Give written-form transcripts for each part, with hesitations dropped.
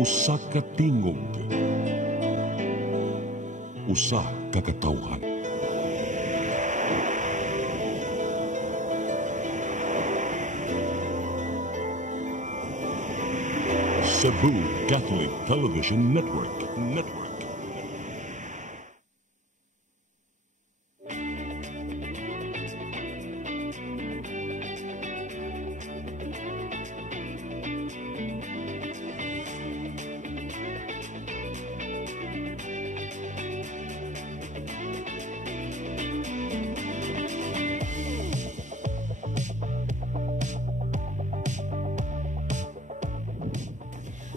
Usa ka tingog, usa ka katawhan. Cebu Catholic Television Network.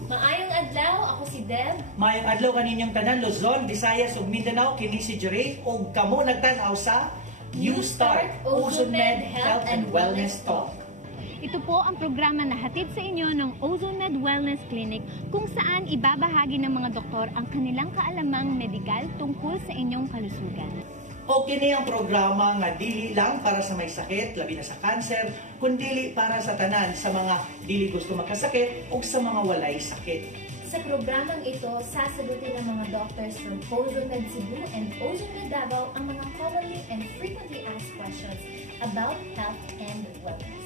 Maayong adlaw, ako si Deb. Maayong adlaw kaninyong tanan Luzon, Visayas ug Mindanao, kini si Jerry ug kamo nagtan-aw sa New Start OzoneMed Health and Wellness Talk. Ito po ang programa na hatid sa inyo ng OzoneMed Wellness Clinic kung saan ibabahagi ng mga doktor ang kanilang kaalamang medikal tungkol sa inyong kalusugan. O kini ang programa nga dili lang para sa may sakit, labi na sa cancer, kundi para sa tanan sa mga dili gusto magkasakit o sa mga walay sakit. Sa programang ito, sasagutin ng mga doctors from OzoneMed Cebu and OzoneMed Davao ang mga commonly and frequently asked questions about health and wellness.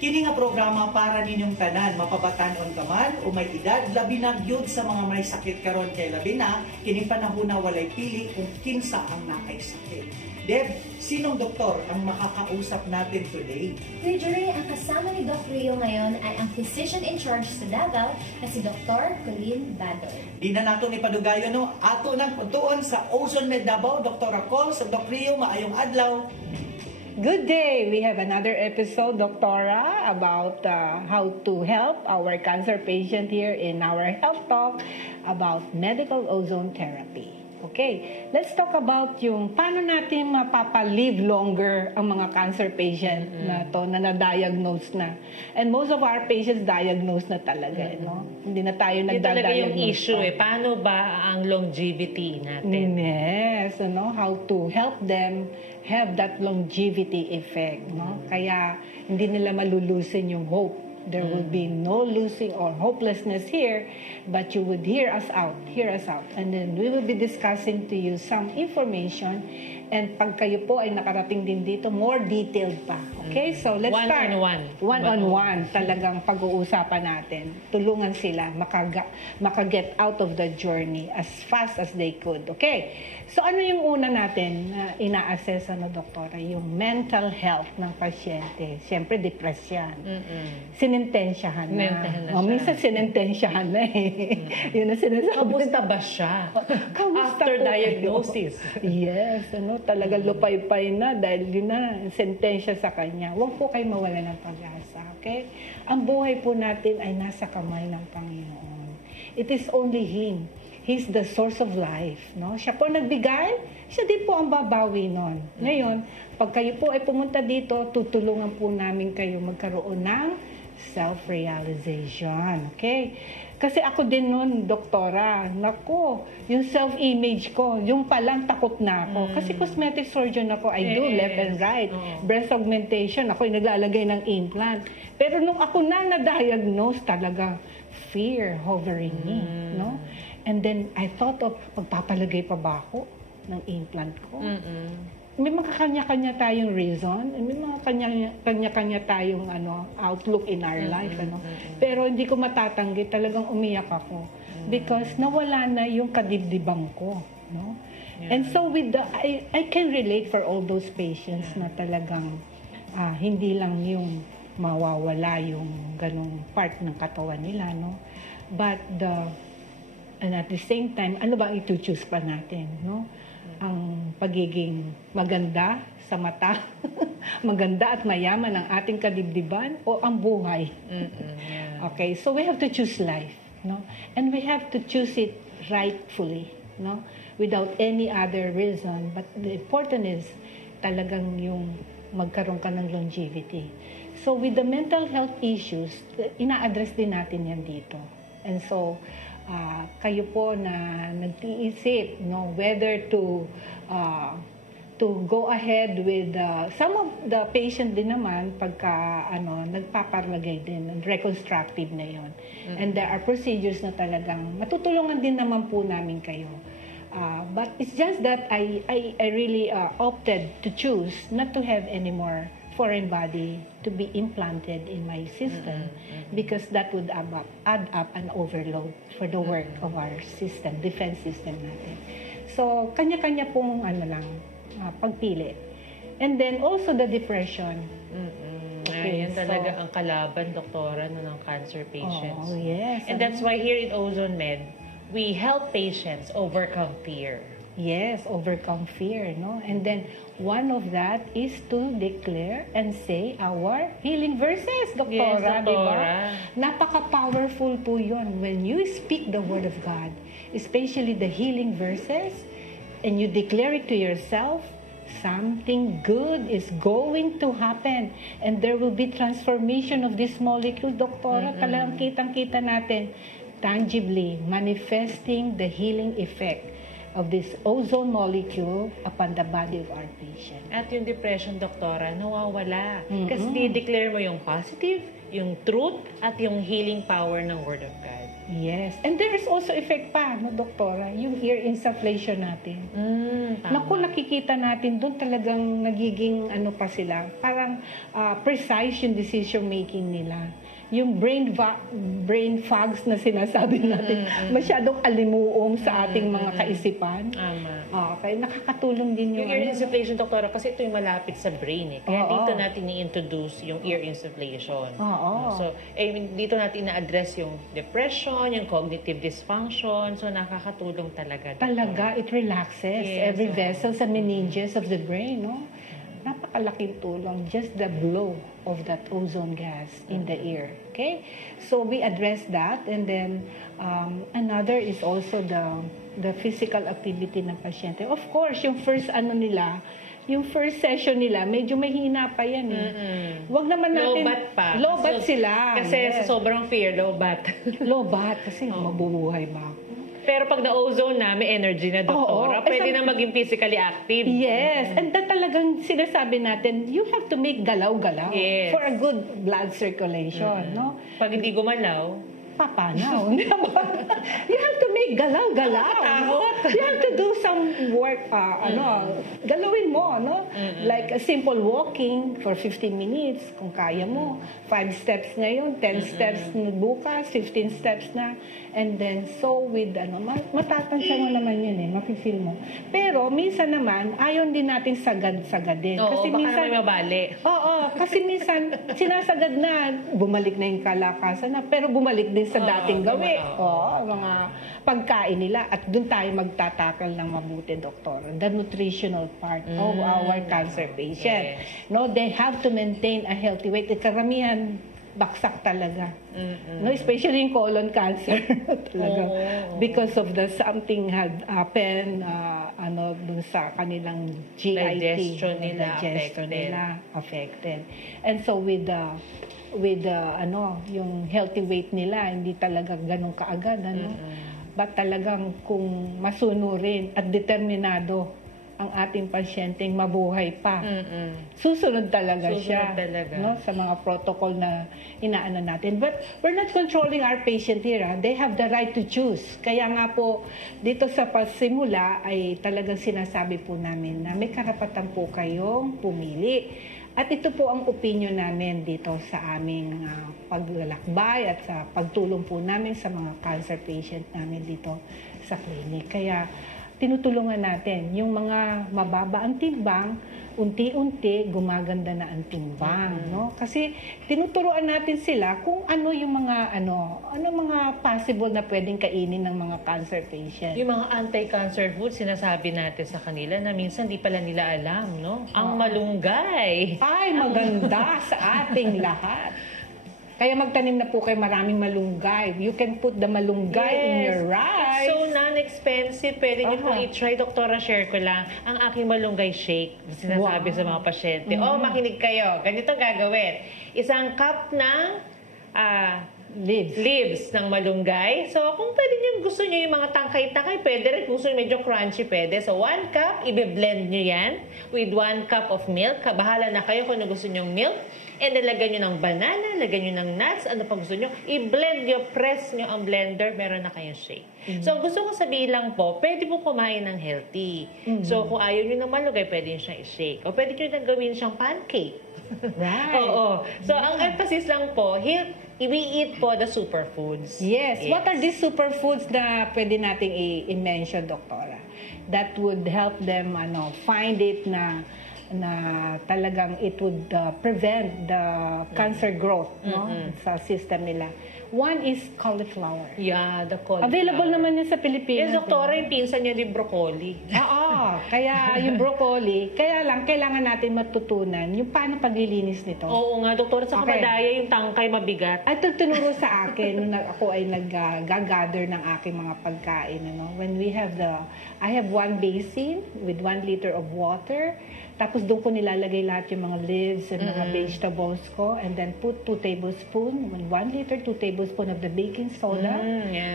Kini nga programa para ninyong tanan, mapabatanon ka man o may edad, labi na gyud sa mga may sakit karon kay labi na, kini panahon na walay pili kung kinsa ang nakay sakit. Deb, sinong doktor ang makakausap natin today? Kuya Jerry, ang kasama ni Doc Rio ngayon ay ang physician in charge sa Davao na si Dr. Colleen Badoy. Di na nato ni padugayon no, ato nang puntuon sa OzoneMed Davao, Dr. Call sa Doc Rio, maayong adlaw. Good day! We have another episode, Doctora, about how to help our cancer patient here in our health talk about medical ozone therapy. Okay, let's talk about yung paano natin mapapalive longer ang mga cancer patient na to na na-diagnose na. And most of our patients diagnosed na talaga, no? Hindi na tayo nagda-diagnose. Yun talaga yung issue Paano ba ang longevity natin? Yes, how to help them have that longevity effect, no? Kaya hindi nila malulusin yung hope. There will be no losing or hopelessness here, but you would hear us out, and then we will be discussing to you some information, and pag kayo po ay nakarating din dito, more detailed pa. Okay, so let's start. One-on-one, talagang pag-uusapan natin. Tulungan sila makaget out of the journey as fast as they could. Okay, so ano yung una natin na ina-assess, doktora? Yung mental health ng pasyente. Siyempre, depression. Sinintensyahan na. Minsan sinintensyahan na Yun na sinasabi. Kamusta ba siya? After diagnosis. Yes, talaga lupay-pay na dahil yun na, sentensya sa kanya. Huwag po kayo mawala ng pag-asa, okay? Ang buhay po natin ay nasa kamay ng Panginoon. It is only Him. He's the source of life, no? Siya po nagbigay, siya din po ang babawi nun. Ngayon, pag kayo po ay pumunta dito, tutulungan po namin kayo magkaroon ng self-realization, okay? Kasi ako din nun, doktora, naku, yung self-image ko, yung palang takot na ako. Kasi cosmetic surgeon ako, I do left and right. Breast augmentation, ako yung naglalagay ng implant. Pero nung ako na-diagnose talaga, fear hovering me, no? And then, I thought of, magpapalagay pa ba ako ng implant ko? May mga kanya-kanya tayong reason, may mga kanya-kanya tayong outlook in our life. Pero hindi ko matatanggi, talagang umiyak ako. Because nawala na yung kadibdibang ko. No? And so, I can relate for all those patients na talagang hindi lang yung mawawala yung ganong part ng katawan nila. No? But and at the same time, ano ba ito-choose pa natin? No? Ang pagiging maganda sa mata, maganda at mayaman ang ating kadibdiban o ang buhay. Okay, so we have to choose life, no? And we have to choose it rightfully, no? Without any other reason. But the important is talagang yung magkaroon ka ng longevity. So with the mental health issues, ina-address din natin yan dito. And so, kayo po na nag-iisip, no, whether to to go ahead with some of the patient din naman pagka nagpaparlagay din, reconstructive na yon. And there are procedures na talagang matutulungan din naman po namin kayo. But it's just that I really opted to choose not to have any more foreign body to be implanted in my system because that would add up an overload for the work of our system, defense system natin. So, kanya-kanya pong pagpili. And then also the depression. Okay, yan talaga ang kalaban, doktora, ng cancer patients. Oh, yes. And that's why here in Ozone Med, we help patients overcome fear. Yes, overcome fear, no? And then one of that is to declare and say our healing verses, doktora, Yes, di ba? doktora. Napaka-powerful po yun. When you speak the word of God, especially the healing verses, and you declare it to yourself, something good is going to happen. And there will be transformation of this molecule, doktora. Talagang kitang-kita natin, tangibly manifesting the healing effect of this ozone molecule upon the body of our patient. At yung depression, doktora, nawawala. Kasi di-declare mo yung positive, yung truth, at yung healing power ng Word of God. Yes. And there is also effect pa, no, doktora, yung ear insufflation natin. Naku, nakikita natin doon talagang nagiging pa sila. Parang precise yung decision making nila. Yung brain fogs na sinasabi natin, masyadong alimuong sa ating mga kaisipan. Okay, nakakatulong din yung ear insufflation, doktora, kasi ito yung malapit sa brain. Kaya dito natin i-introduce yung ear insufflation. So, dito natin na-address yung depression, yung cognitive dysfunction. So, nakakatulong talaga. Talaga, it relaxes every vessel sa meninges of the brain, no? Napakalaking tulong, just the blow of that ozone gas in the ear. Okay? So we address that, and then another is also the physical activity ng pasyente. Of course, yung first yung first session nila, medyo mahina pa yan Wag naman natin... Low-bat pa. Low-bat sila. Kasi sa sobrang fear, low-bat. Low-bat, kasi mabubuhay ba ako? Pero pag na-ozone na, may energy na, doktora. Pwede na maging physically active. Yes. And that talagang sinasabi natin, you have to make galaw-galaw for a good blood circulation, no? Pag hindi gumalaw, papanaw. You have to make galaw-galaw. You have to do some work, galawin mo, no? Like a simple walking for 15 minutes, kung kaya mo. 5 steps ngayon, 10 steps bukas, 15 steps na. And then, so with, matatansya mo naman yun mafe-feel mo. Pero, minsan naman, ayaw din natin sagad-sagadin. Oo, kasi baka minsan, may mabali. Oo, kasi minsan, sinasagad na, bumalik na yung kalakasan na, pero bumalik din sa dating gawi. Mga pagkain nila. At doon tayo magtatakal ng mabuti, doktor. The nutritional part of our cancer patient. Yes. No, they have to maintain a healthy weight. Karamihan, baksak talaga. No, especially in colon cancer talaga. Because of the something had happened dun sa kanilang GIT. Digestion nila affected. And so with yung healthy weight nila, hindi talaga ganun kaagad, But talagang kung masunurin at determinado ang ating pasyenteng mabuhay pa. Susunod talaga siya. No, sa mga protocol na inaano natin. But we're not controlling our patient here. They have the right to choose. Kaya nga po, dito sa pasimula ay talagang sinasabi po namin na may karapatan po kayong pumili. At ito po ang opinion namin dito sa aming paglalakbay at sa pagtulong po namin sa mga cancer patient namin dito sa clinic. Kaya tinutulungan natin yung mga mababa ang timbang, unti-unti gumaganda na ang timbang, no? Kasi tinuturuan natin sila kung ano yung mga mga possible na pwedeng kainin ng mga cancer patient. Yung mga anti-cancer food, sinasabi natin sa kanila na minsan di pala nila alam, no? Ang malunggay. Ay, maganda sa ating lahat. Kaya magtanim na po kayo maraming malunggay. You can put the malunggay in your rice. So non-expensive. Pwede niyo pong i-try. Doktora, share ko lang ang aking malunggay shake. Sinasabi sa mga pasyente. Makinig kayo. Ganito gagawin. Isang cup ng leaves ng malunggay. So, kung pwede nyo, gusto nyo yung mga tangkay-tangkay, pwede rin. Kung gusto nyo medyo crunchy, pwede. So, 1 cup, i-blend nyo yan with 1 cup of milk. Bahala na kayo kung ano gusto nyo milk. And then, lagyan nyo ng banana, lagyan nyo ng nuts, ano pa gusto nyo. I-blend nyo, press nyo ang blender, meron na kayong shake. So, gusto ko sabihin lang po, pwede po kumain ng healthy. So, kung ayaw nyo ng malunggay, pwede nyo siyang i-shake. O pwede nyo nang gawin siyang pancake. Right. Oo. So, ang emphasis lang po, we eat po the superfoods. Yes. What are these superfoods na pwede nating i-mention, Doktora? That would help them find it na talagang it would prevent the cancer growth sa system nila. One is cauliflower. Yeah, the cauliflower. Available naman yan sa Pilipinas. Yes, Doktora, yung pinsan niya din broccoli. Oo, kaya yung broccoli, kaya lang kailangan natin matutunan yung paano paglilinis nito. Oo nga, Doktora, sa kamadaya yung tangkay mabigat. At tinuro sa akin nung ako ay nag-gather ng aking mga pagkain. When we have I have 1 basin with 1 liter of water. Tapos doon ko nilalagay lahat yung mga leaves and mga vegetables ko. And then put 2 tablespoons, 1 liter, 2 tablespoons of the baking soda.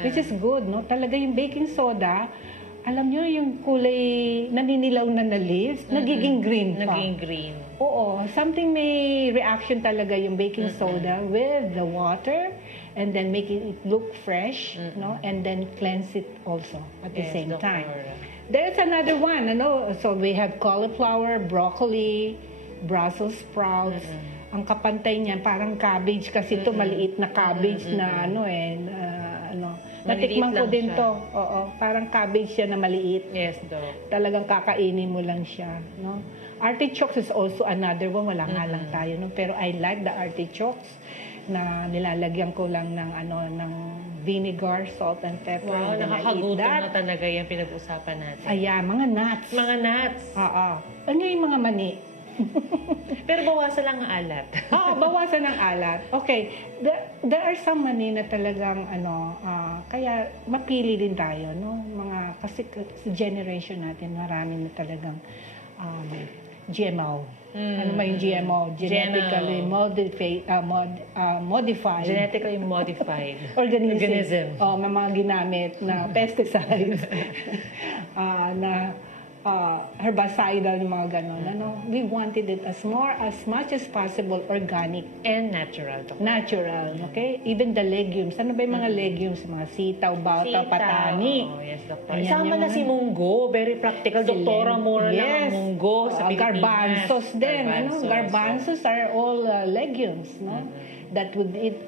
Which is good, no? Talaga yung baking soda, alam nyo yung kulay naninilaw na leaves, nagiging green pa. Nagiging green. Oo. Something may reaction talaga yung baking soda with the water and then making it look fresh, no? And then cleanse it also at the same time. There's another one, so we have cauliflower, broccoli, Brussels sprouts. Ang kapantay niyan, parang cabbage kasi ito, maliit na cabbage na natikman ko din to. Oo, parang cabbage siya na maliit. Yes, Doc. Talagang kakainin mo lang siya, no? Artichokes is also another one, wala nga lang tayo, no? Pero I like the artichokes na nilalagyan ko lang ng ng vinegar, salt and pepper. Wow, nakakagutom na talaga yung pinag-usapan natin. Ayan, mga nuts. Mga nuts. Oo. Ano yung mga mani? Pero bawasan lang ang alat. Oo, bawasan ang alat. Okay. There are some mani na talagang kaya mapili din tayo, no? Kasi sa generation natin, marami na talagang GMO. Ano ba yung GMO? Genetically modified. Genetically modified. Organism. May mga ginamit na pesticides. Na herbicidal, yung mga ganon. We wanted it as much as possible organic. And natural. Natural, okay? Even the legumes. Ano ba yung mga legumes? Mga sitaw, bawta, patani. Oh, yes, Doctor. Isama na si munggo. Very practical. Doktora, mura lang ang munggo sa Pilipinas. Garbanzos din. Garbanzos are all legumes, no? That would eat...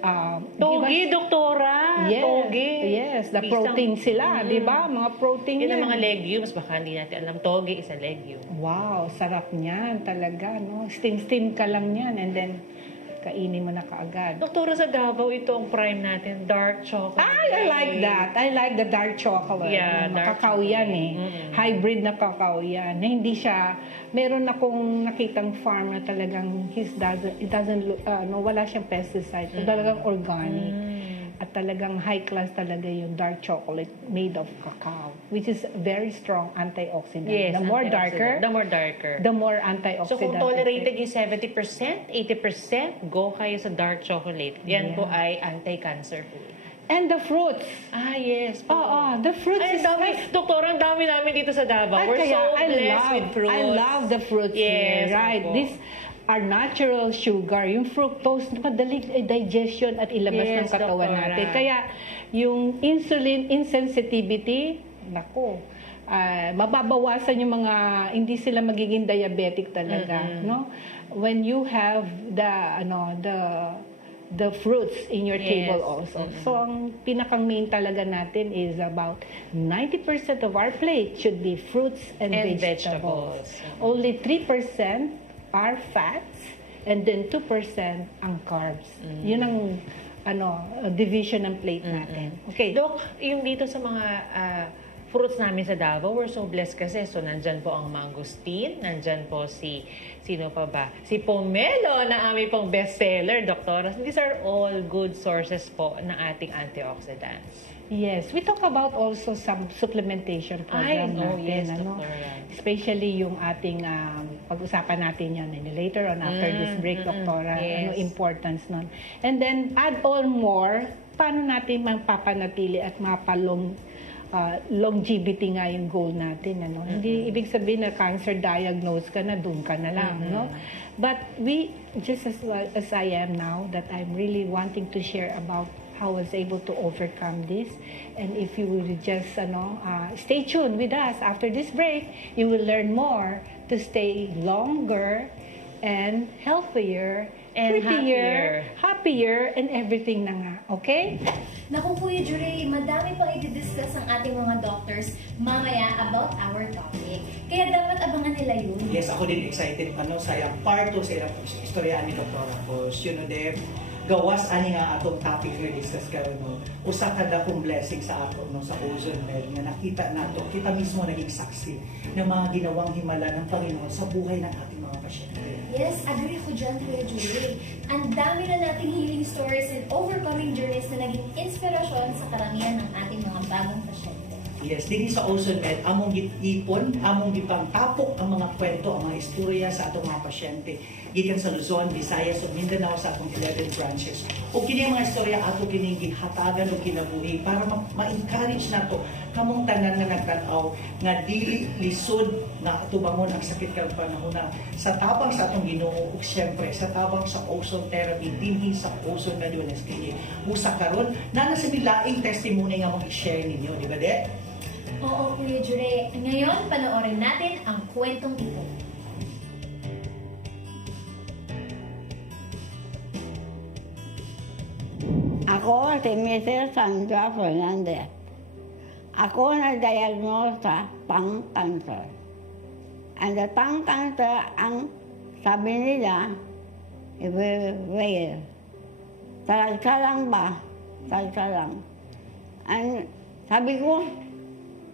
Togi, Doktora. Yes, Togi. Yes, the protein sila, di ba? Mga protein yan. Ang mga legumes, baka hindi natin alam. Togi is a legume. Wow, sarap niyan talaga, no? Steam ka lang yan and then kainin mo na kaagad. Doktora, sa Davao, ito ang prime natin, dark chocolate. I like that. I like the dark chocolate. Yeah, kakao yan eh. Hybrid na kakao yan. Na hindi siya, meron akong nakitang farm na talagang it doesn't look, wala siyang pesticide. Talagang organic. At talagang high class talaga yung dark chocolate made of cacao, which is very strong antioxidant. Yes, the more darker, the more antioxidant. So kung tolerated yung 70%, 80%, go kayo sa dark chocolate. Yan po ay anti-cancer food. And the fruits. Yes. Oo, the fruits is... Doktora, ang dami namin dito sa Davao. We're so blessed with fruits. I love the fruits here, right? These are natural sugar. Yung fructose, madali digestion at ilabas ng katawan natin. Kaya yung insulin insensitivity, mababawasan yung mga, hindi sila magiging diabetic talaga, no? When you have the fruits in your table also. So, ang pinakang main talaga natin is about 90% of our plate should be fruits and vegetables. Only 3% are fats, and then 2% ang carbs. Yun ang division ng plate natin. Okay. Dok, yung dito sa mga fruits namin sa Davao, we're so blessed kasi. So, nandyan po ang mangosteen, nandyan po sino pa ba? Si pomelo na aming pong bestseller, Doktora. These are all good sources po ng ating antioxidants. Yes, we talk about also some supplementation program natin. Yes, especially yung ating pag-usapan natin yan later on after this break, Doktora. Ano importance nun. And then, add on more, paano natin mapapanatili at mapalong longevity nga yung goal natin. Ano? Hindi ibig sabihin na cancer diagnosed ka na, doon ka na lang. No? But we, just as I am now, that I'm really wanting to share about how I was able to overcome this. And if you will just stay tuned with us after this break, you will learn more to stay longer and healthier and happier, and everything na nga. Okay? Naku, Kuya Juray, madami pang i-discuss ang ating mga doctors mamaya about our topic. Kaya dapat abangan nila yun. Yes, ako din excited sa part 2 sa istorya ni Doktora ko. Gawas ani nga atong topic nga discuss karon no. Usa ka dakong blessing sa ato no sa Ozone Med nga nakita nato, kita mismo naging saksi ng mga ginawang himala ng Panginoon sa buhay ng ating mga pasyente. Yes, agree ko dyan, Kuya Julie. Ang dami na nating healing stories and overcoming journeys na naging inspirasyon sa karamihan ng ating mga bagong pasyente. Yes, dili sa Ozone Med, among gipon, among gipangtapok ang mga kwento, ang mga istorya sa atong mga pasyente gikan sa Luzon, Visayas ug Mindanao sa atong 11 branches. O kini ang mga istorya ato kining gihatagan og kinabuhi para ma-encourage nato kamong tanan nga nagtan-aw nga dili lisod na tubangon ang sakit karong panahon na sa tabang sa atong Ginoo ug syempre sa tabang sa ozone therapy dinhi sa Ozone Med Wellness Clinic. Usa karon na sa bilaing testimony nga mong i-share ninyo, di ba, De? Oo, Kuya Juray. Ngayon, panoorin natin ang kwentong ito. Ako si Mrs. Sandra Fernandez. Ako na-diagnose sa tongue cancer. And the tongue cancer, ang sabi nila, rare. Talagsa lang ba? Talagsa lang. And sabi ko,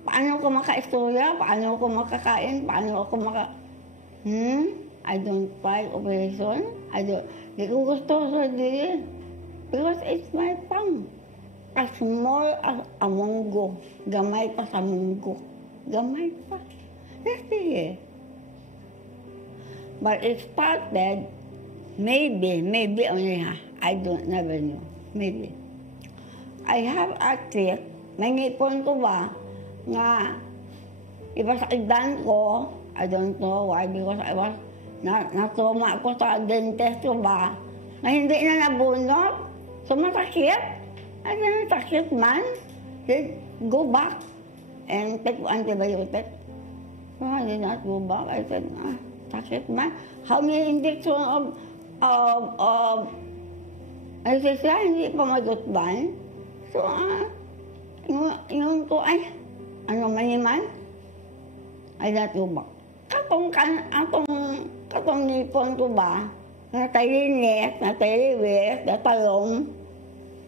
paano ko maka-istorya? Paano ko makakain? Paano ako I don't try operation. Di ko gusto sa dili. Because it's my tongue. As small as a munggo. Gamay pa sa munggo. Gamay pa. Sige. But it started, maybe only I don't never know. Maybe. I have a trick. May ngipon ko ba nga iba sa edad ko, I don't know why, because I was natuma ko sa dentist ko ba na hindi na nabunot. So masakit. Ay, sakit man. Go back and take antibiotic. So I did not go back. I said, sakit man. How many injection of anesthesia, hindi pa madutban. So, yun ko, ano man, I did not go back. Katong nipon ko ba, natalinis, nataliwis, natalong,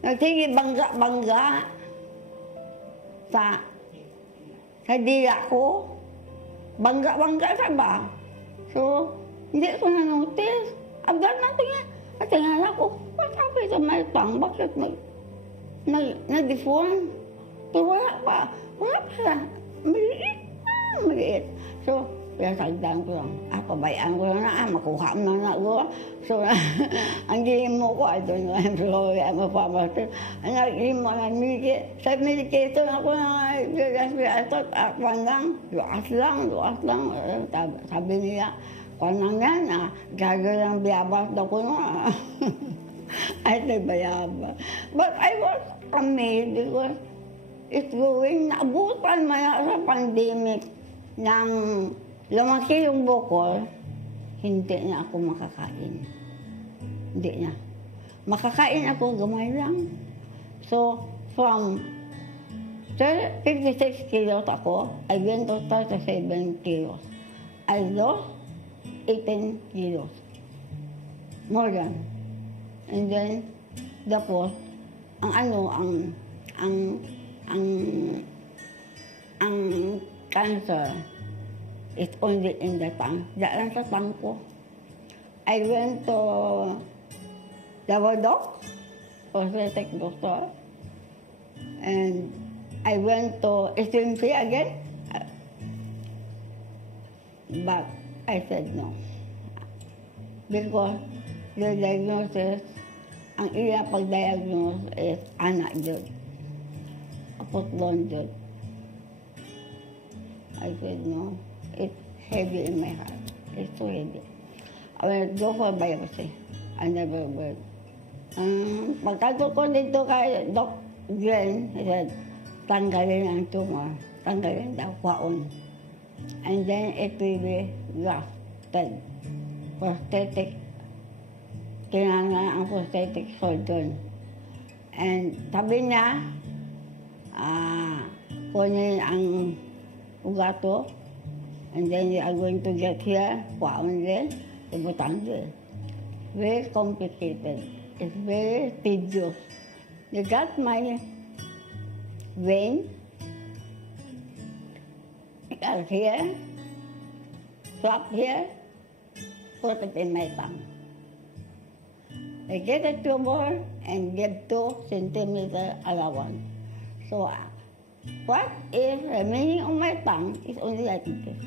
nagsige bangga sa dila ko. Bangga sa ba? So, hindi ko na-notice. Agad na tingnan ako, sabi sa may pang, bakit nag-deform? So, wala pa maliit. So, pinasagdan ko lang. Pabayaan ko lang na, makuha mo na ko. So, ang gilin mo ko, I don't know, I'm sorry, I'm a pharmacist. Ang gilin mo na, sa medication ako na, I thought, luas lang. Sabi niya, kung yan, gagawin lang biyabas daw ko na. I said, bayabas. But I was amazed because it's going, naabutan maya sa pandemic ng lumaki yung bukol, hindi na ako makakain. Hindi na. Makakain ako, gamay lang. So, from 56 kilos ako, I went to 37 kilos. I lost 18 kilos. More than. And then, tapos, ang cancer is only in the tongue. Diyan sa tongue ko. I went to Lavadoc, prosthetic doctor, and I went to SMC again, but I said no. Because the diagnosis, ang iya pag-diagnose is anak jud. Apotlon jud. I said no. It's heavy in my heart. It's so heavy. I went go for biopsy. I never went. Pagkato ko dito kay Doc Glenn, he said, tanggalin ang tumor. Tanggalin daw, kwaon. And then it will be grafted. Prosthetic. Kailangan ang prosthetic surgeon. And sabi niya, kunin ang ugato, and then you are going to get here, kwaon din, ibutang din. Very complicated. It's very tedious. You got my vein, here, flap here, put it in my tongue. I get a tumor and give 2 centimeter allowance. So, what if the meaning of my tongue is only like this?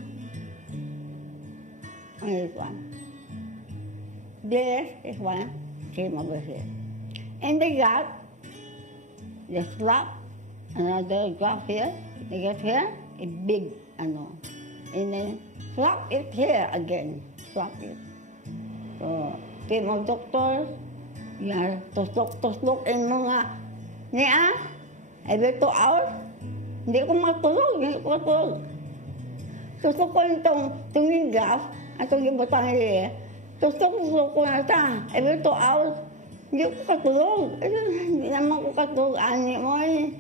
Only one. This is one came over here. In the gut, the flap, another graph here, they get here, a big, and then flap it here again, flap it. So, team of doctors, yeah, tuslok in mga niya, every 2 hours, hindi ko matulog. Tuslok ko itong graph, atong ibutang niya, tuslok ko na ita, every 2 hours, hindi ko katulog. Hindi naman ko katulog, ani mo eh.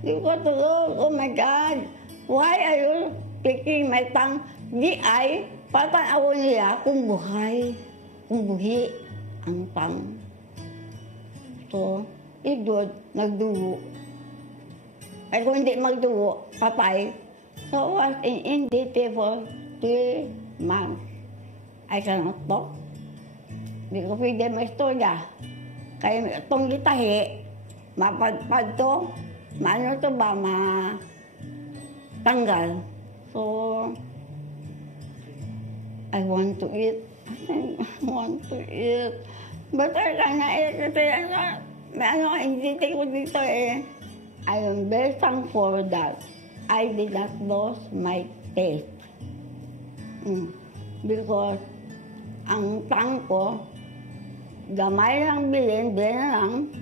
Hindi ko katulog, oh my God. Why are you picking my tongue? Di ay, patanaw niya kung buhay, kung buhi ang tongue. So, igod, nagdugo. Ay kung hindi magdugo, patay. So, I was in detail for 3 months. I cannot talk. Hindi ko pwede maistorya. Kaya itong gitahi, mapadpad to, maano to ba, matanggal. So, I want to eat. I want to eat. But I cannot eat kasi hindi ko dito eh. I am very thankful that I did not lose my taste. Because ang tongue ko, gamay lang bilhin lang.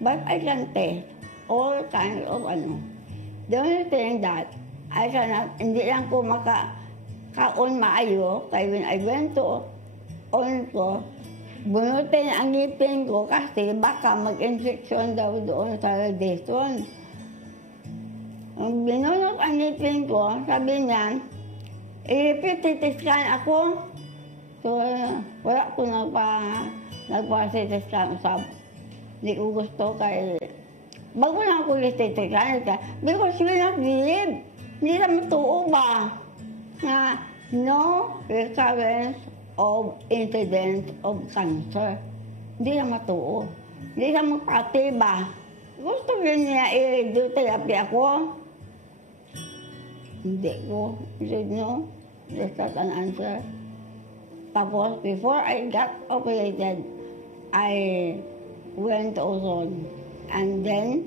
But I can taste all kinds of The only thing that I cannot, hindi lang ko kaon maayo, kaya when I went to on ko, bunutin ang ngipin ko kasi baka mag-infection daw doon sa radiation. Binunot ang ngipin ko, sabi niya, i-CT-scan ako. So, wala ko nagpa-CT scan usap. Hindi ko gusto kaya, bago na ako i-CT scan, because we not believe, hindi naman tuo ba? Na no recurrence of incidence of cancer. Hindi na matuo. Hindi na magpati ba? Gusto rin niya i-do therapy ako? Hindi ko. He said no. That's not an answer. Tapos, before I got operated, I went to ozone. And then,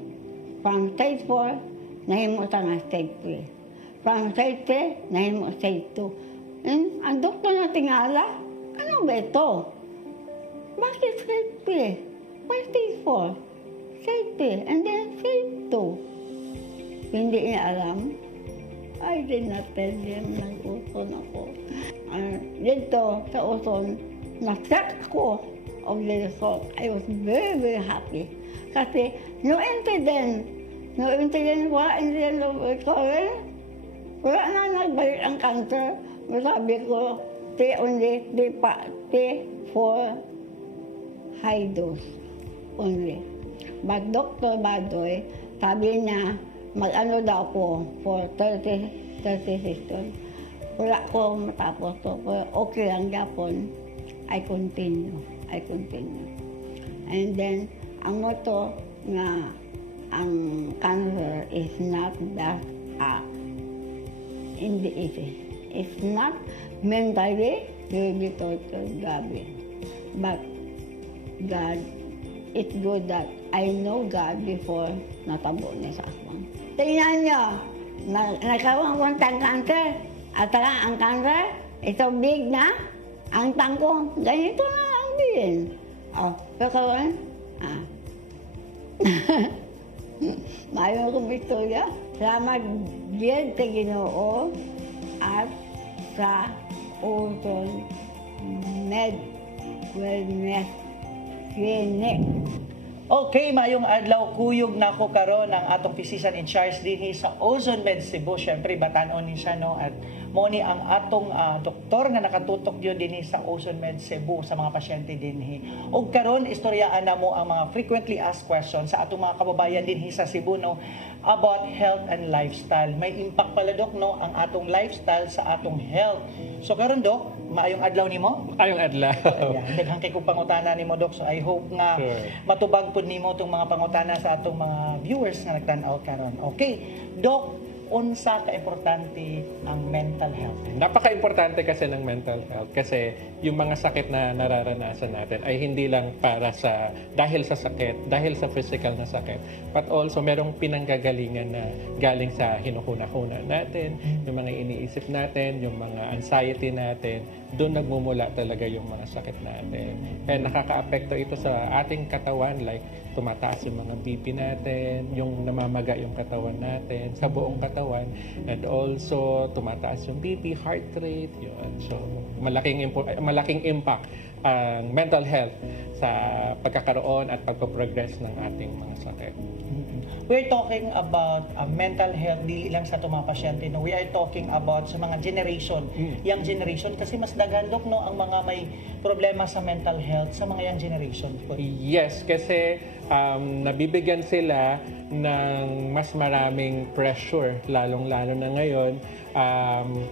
from stage 4, nahimo sa nga stage 3. From stage 3, nahimo stage 2. And ang doktor na tingala, ano ba ito? Bakit stage 3? Why stage 4? Stage 3, and then stage 2. Hindi niya alam. I did not tell them, nag-uson ako. Dito sa uson, na-shock ako of the result. I was very, very happy. Kasi no incident. No incident, wala incident of recurrence. Wala na nagbalik ang cancer. Masabi ko, only, for high dose only. But Dr. Badoy, sabi niya, mag-ano daw ako for 30 sessions. Wala ko matapos to. Okay lang yapon. I continue. And then, ang motto nga, ang cancer is not that hindi easy. if not mentally, you will be tortured, Gabi. But God, it's good that I know God before natabo niya sa aswang. Tingnan niyo, nagkaroon ko ng cancer. At saka ang cancer, ito big na. Ang tangko, ganito na lang din. Oh, pero karoon, mayon ko Victoria. Salamat din sa Ginoo at sa Ozone Med Wellness Clinic. Okay, mayong adlaw kuyog na ko karon ang atong physician in charge dinhi sa Ozone Med Cebu. Syempre batan-on ni siya no, at mo ni ang atong doktor nga nakatutok yun dinhi sa Ozone Med Cebu sa mga pasyente dinhi. Og karon istoryaan na mo ang mga frequently asked questions sa atong mga kababayan dinhi sa Cebu no, about health and lifestyle. May impact pala dok no ang atong lifestyle sa atong health. So karon dok, maayong adlaw nimo? Ayong adlaw. Daghang kay kong pangutana nimo dok. So I hope nga matubag pud nimo tong mga pangutana sa atong mga viewers nga nagtan-aw karon. Okay, dok, unsa ka importante ang mental health? Napaka-importante kasi ng mental health kasi yung mga sakit na nararanasan natin ay hindi lang para sa dahil sa sakit, dahil sa physical na sakit, but also merong pinanggagalingan na galing sa hinuhuna-huna natin, yung mga iniisip natin, yung mga anxiety natin, doon nagmumula talaga yung mga sakit natin. And nakaka-apekto ito sa ating katawan, like tumataas yung mga BP natin, yung namamaga yung katawan natin, sa buong katawan, and also tumataas yung BP, heart rate, yun. So malaking impact ang mental health sa pagkakaroon at pagpo-progress ng ating mga sakit. We're talking about mental health, di lang sa itong mga pasyente. No? We are talking about sa mga generation, young generation. Kasi mas dagandok no, ang mga may problema sa mental health sa mga young generation. Yes, kasi nabibigyan sila ng mas maraming pressure, lalong-lalo na ngayon.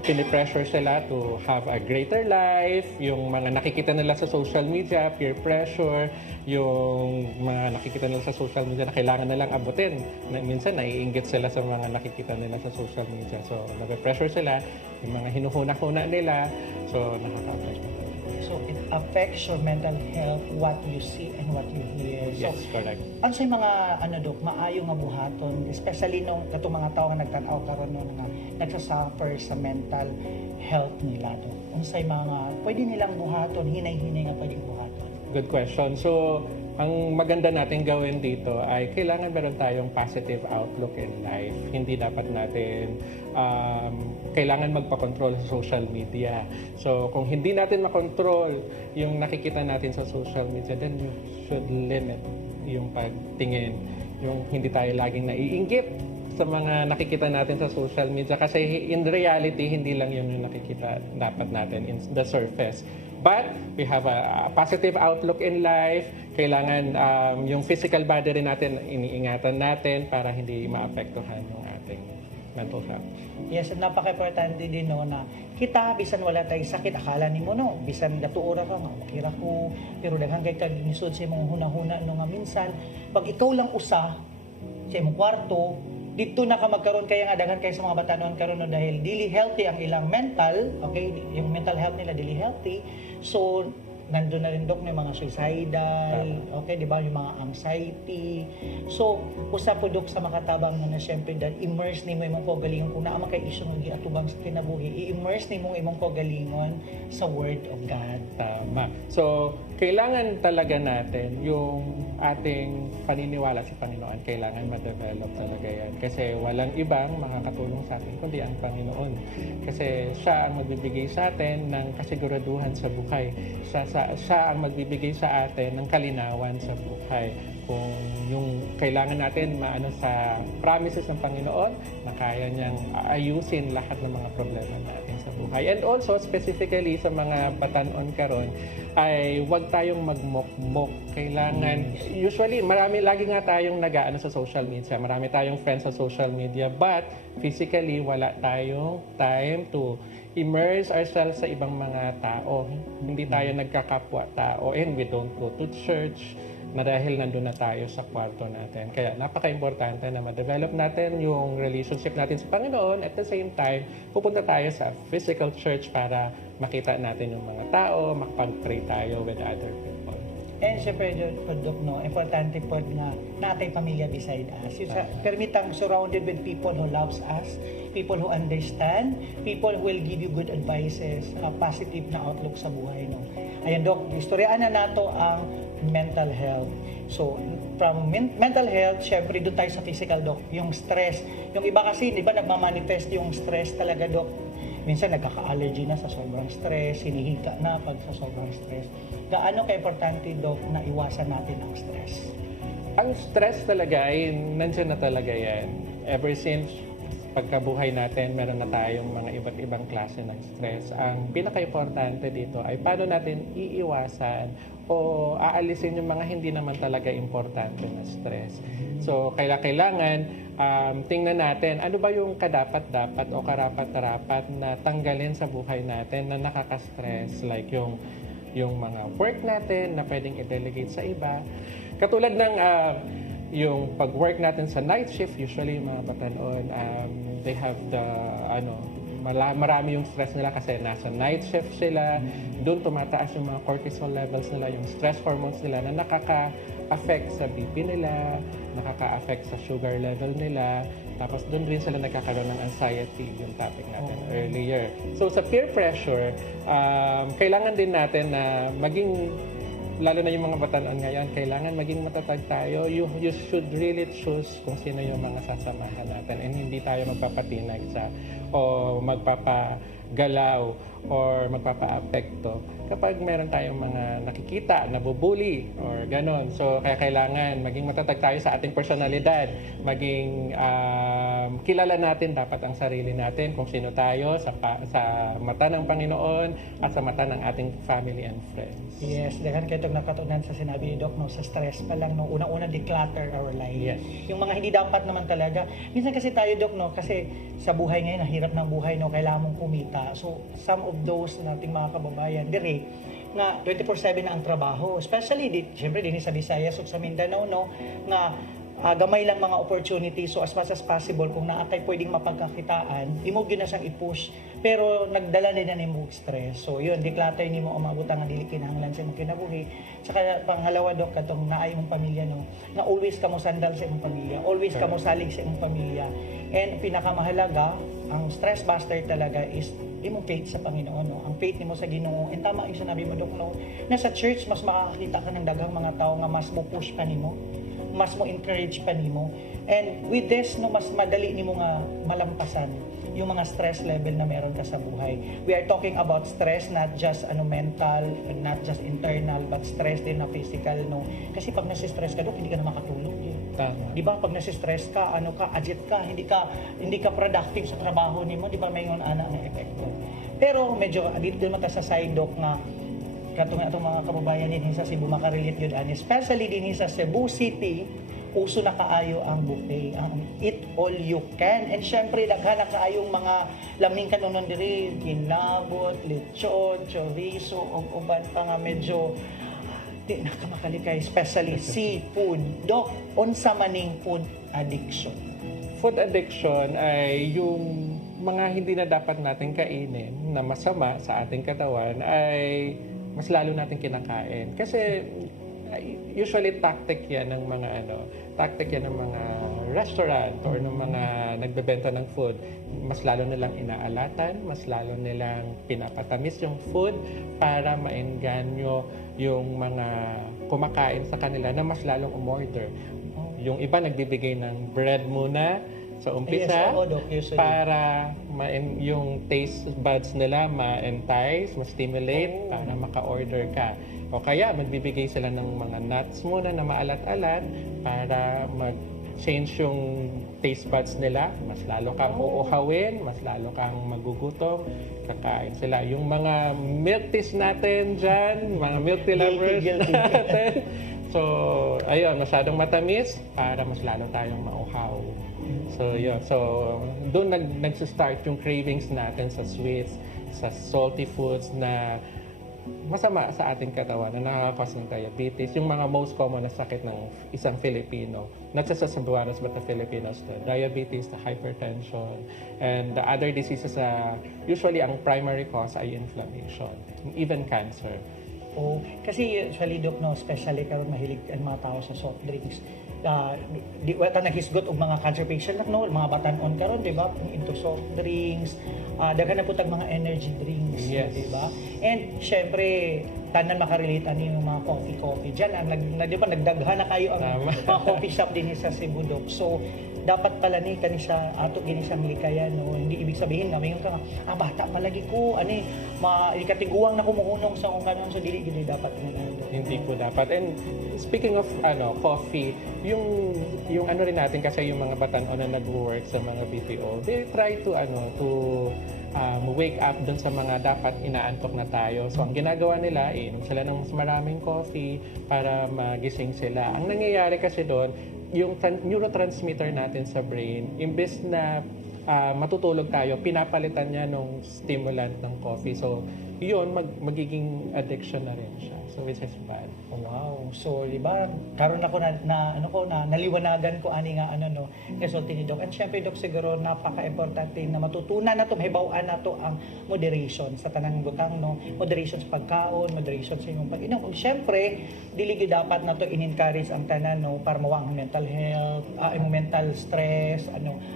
Pinipressure sila to have a greater life, yung mga nakikita nila sa social media, peer pressure, yung mga nakikita nila sa social media na kailangan nilang abutin. Minsan naiinggit sila sa mga nakikita nila sa social media. So, nag-pressure sila, yung mga hinuhuna-huna nila, so nakaka-pressure. So, it affects your mental health, what you see and what you hear. So, yes, correct. Ano sa mga, dok, maayo nga buhaton, especially nung katong mga tao nga nagtanaw karon no, nga nagsasuffer sa mental health nila, dok. Ano sa mga, pwede nilang buhaton, hinay-hinay nga pwedeng buhaton? Good question. So, ang maganda natin gawin dito ay kailangan meron tayong positive outlook in life. Hindi dapat natin kailangan magpa-control sa social media. So, kung hindi natin makontrol yung nakikita natin sa social media, then you should limit yung pagtingin. Yung hindi tayo laging naiinggit sa mga nakikita natin sa social media. Kasi in reality, hindi lang yun yung nakikita dapat natin in the surface. But we have a positive outlook in life. Kailangan yung physical body rin natin, iniingatan natin para hindi maapektuhan yung ating mental health. Yes, napaka-importante din no, na kita, bisan wala tayo sakit, akala ni mo no, bisan gatuura ka, makira ko, pero daghang kay kagnisod sa imong huna-huna no, nga minsan, pag ikaw lang usa sa imong kwarto, dito na ka magkaroon kaya nga daghan kayo sa mga batanon karon no, dahil dili healthy ang ilang mental, okay, yung mental health nila dili healthy, so nandun na rin dok yung mga suicidal, okay, di ba, yung mga anxiety. So, usa po dok sa makatabang na siyempre dahil immerse ni mo imong kaugalingon kung naa makay issue ng giatubang sa kinabuhi, i-immerse ni mo imong kaugalingon sa Word of God. Tama. So, kailangan talaga natin yung ating paniniwala sa Panginoon, kailangan ma-develop talaga yan. Kasi walang ibang makakatulong sa atin kundi ang Panginoon. Kasi siya ang magbibigay sa atin ng kasiguraduhan sa buhay. Siya ang magbibigay sa atin ng kalinawan sa buhay. Kung yung kailangan natin maano sa promises ng Panginoon na kaya niyang ayusin lahat ng mga problema natin sa buhay. And also, specifically sa mga batanon karon, ay huwag tayong magmokmok. Kailangan, usually, lagi nga tayong nag-aano sa social media. Marami tayong friends sa social media, but physically, wala tayong time to immerse ourselves sa ibang mga tao. Hindi tayo nagkakapwa-tao, and we don't go to church. na dahil nandun na tayo sa kwarto natin. Kaya napaka-importante na ma-develop natin yung relationship natin sa Panginoon. At the same time, pupunta tayo sa physical church para makita natin yung mga tao, makapag-pray tayo with other people. And syempre, Dok, no, importante po na natay pamilya beside us. Permitang surrounded with people who loves us, people who understand, people who will give you good advices, positive na outlook sa buhay. No? Ayan, Dok, istoryaan na nato ang mental health. So, from mental health, syempre, doon tayo sa physical, Dok. Yung stress. Yung iba kasi, di ba, nagmamanifest yung stress talaga, Dok. Minsan nagkaka-allergy na sa sobrang stress, hinihika na pag sa sobrang stress. Gaano ka-importante, Dok, na iwasan natin ang stress? Ang stress talaga ay nandiyan na talaga yan. Ever since pagkabuhay natin, meron na tayong mga iba't ibang klase ng stress. Ang pinaka-importante dito ay paano natin iiwasan o aalisin yung mga hindi naman talaga importante na stress. So, kailangan tingnan natin ano ba yung kadapat-dapat o karapat-dapat na tanggalin sa buhay natin na nakaka-stress, like yung mga work natin na pwedeng i-delegate sa iba. Katulad ng yung pag-work natin sa night shift, usually yung mga batanon, they have the marami yung stress nila kasi nasa night shift sila. Doon tumataas yung mga cortisol levels nila, yung stress hormones nila na nakaka-affect sa BP nila, nakaka-affect sa sugar level nila. Tapos doon rin sila nagkakaroon ng anxiety, yung topic natin earlier. So sa peer pressure, kailangan din natin na maging, lalo na yung mga batanon ngayon, kailangan maging matatag tayo. You should really choose kung sino yung mga sasamahan natin and hindi tayo magpapatinag o magpapagalaw or magpapa-apekto kapag meron tayong mga nakikita, nabubuli or ganon. So, kaya kailangan maging matatag tayo sa ating personalidad, maging kilala natin dapat ang sarili natin kung sino tayo sa mata ng Panginoon at sa mata ng ating family and friends. Yes, dahil kayo itong nakatunan sa sinabi ni Doc, no, sa stress pa lang, no, unang-una declutter our life. Yes. Yung mga hindi dapat naman talaga. Minsan kasi tayo, Doc, no, kasi sa buhay ngayon, hirap ng buhay, no, kailangan mong kumita. So, some of those nating mga kababayan, dire, na 24/7 na ang trabaho. Especially, syempre, din sa Visayas o sa Mindanao, no, na gamay lang mga opportunities. So, as much as possible, kung naatay pwedeng mapagkakitaan, imog yun na siyang i-push. Pero, nagdala din na ni mo stress. So, yun, declutter ni mo umabot ang dili kinahanglan sa imong kinabuhi. Saka, pangalawa, Dok, katong naay mong pamilya, no, na always ka mo sandal sa imong pamilya. Always ka mo salig sa imong pamilya. And, pinakamahalaga, ang stress buster talaga is imong faith sa Panginoon, no? Ang faith nimo sa Ginoo. And tama yung sinabi mo, Dok, no? Na sa church, mas makakakita ka ng daghang mga tao nga mas mo push pa nimo, mas mo encourage pa nimo. And with this, no, mas madali nimo nga malampasan yung mga stress level na meron ka sa buhay. We are talking about stress, not just mental, not just internal, but stress din na physical, no? Kasi pag nasi-stress ka, Dok, hindi ka na makatulog. Tama. Di ba pag nasi-stress ka, agit ka, hindi ka productive sa trabaho nimo, di ba may ana ng epekto. Pero medyo dito naman ta sa side, Doc, nga katong atong mga kababayan din sa Cebu makarelate yun, especially din sa Cebu City, uso na kaayo ang buffet, ang eat all you can. And syempre daghan na kaayong mga laming kanunon diri, kinabot, lechon, chorizo, ug uban pa nga medyo di nakamakalikay, especially seafood. Doc, unsa maning food addiction? Food addiction ay yung mga hindi na dapat natin kainin na masama sa ating katawan ay mas lalo natin kinakain. Kasi usually tactic yan ng mga restaurant or ng mga nagbebenta ng food. Mas lalo nilang inaalatan, mas lalo nilang pinapatamis yung food para maengganyo yung mga kumakain sa kanila na mas lalong umorder. Yung iba nagbibigay ng bread muna sa umpisa, para yung taste buds nila ma-entice, ma-stimulate para maka-order ka. O kaya magbibigay sila ng mga nuts muna na maalat-alat para mag-change yung taste buds nila. Mas lalo kang uuhawin, mas lalo kang magugutom, kakain sila. Yung mga milk teas natin dyan, mga milk tea lovers natin. So, ayun, masyadong matamis para mas lalo tayong mauhaw. So, yun. So, doon nag-start yung cravings natin sa sweets, sa salty foods na masama sa ating katawan na nakakakos ng diabetes. Yung mga most common na sakit ng isang Filipino, not just as Cebuanos but the Filipinos, the diabetes, the hypertension, and the other diseases usually ang primary cause ay inflammation, even cancer. Kasi usually, Doc, no, especially karon mahilig ang mga tao sa soft drinks. Di wala nahisgot og mga cancer patient no, mga batan-on karon, di ba? Into soft drinks, daghan na putag mga energy drinks, di ba? And syempre, tanan makarelate ani yung mga coffee diyan ang di ba nagdaghan na kayo ang mga coffee shop din sa Cebu, Doc. So dapat pala ni kanisa ato gini siyang likayan, no, hindi ibig sabihin nga mayon ka bata palagi ko ani ikatiguang na kumuhunong sa kung kanon, so dili gid dapat hindi po dapat. And speaking of coffee, yung ano rin natin kasi yung mga batan-on na nag-work sa mga BPO, they try to wake up dun sa mga dapat inaantok na tayo. So ang ginagawa nila, inom sila ng mas maraming coffee para magising sila. Ang nangyayari kasi doon, yung neurotransmitter natin sa brain, imbes na matutulog tayo, pinapalitan niya nung stimulant ng coffee. So yun, magiging addiction na rin siya. So which is bad. Wow. So, di ba, karon ako na naliwanagan ko ani nga resulti ni Doc. And syempre, Doc, siguro napaka-importante na matutunan na to, mahibaw-an na to ang moderation sa tanang butang, no? Moderation sa pagkaon, moderation sa inyong pag-inom. Syempre, dili gyud dapat na to in-encourage ang tanan, no, para mawang ang mental health, imong mental stress,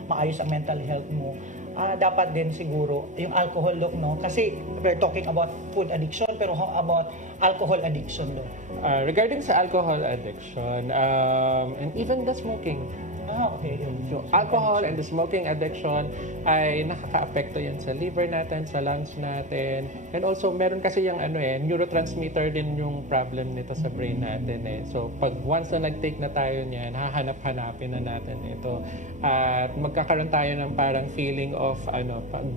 maayos ang mental health mo. Dapat din siguro yung alcohol, Doc, no? Kasi we're talking about food addiction, pero how about alcohol addiction, Doc? Regarding sa alcohol addiction, and even the smoking. Okay. So, alcohol and the smoking addiction ay nakaka-apekto yan sa liver natin, sa lungs natin. And also, meron kasi yung neurotransmitter din yung problem nito sa brain natin. So, pag once na nag-take na tayo niyan, hahanap-hanapin na natin ito. At magkakaroon tayo ng parang feeling of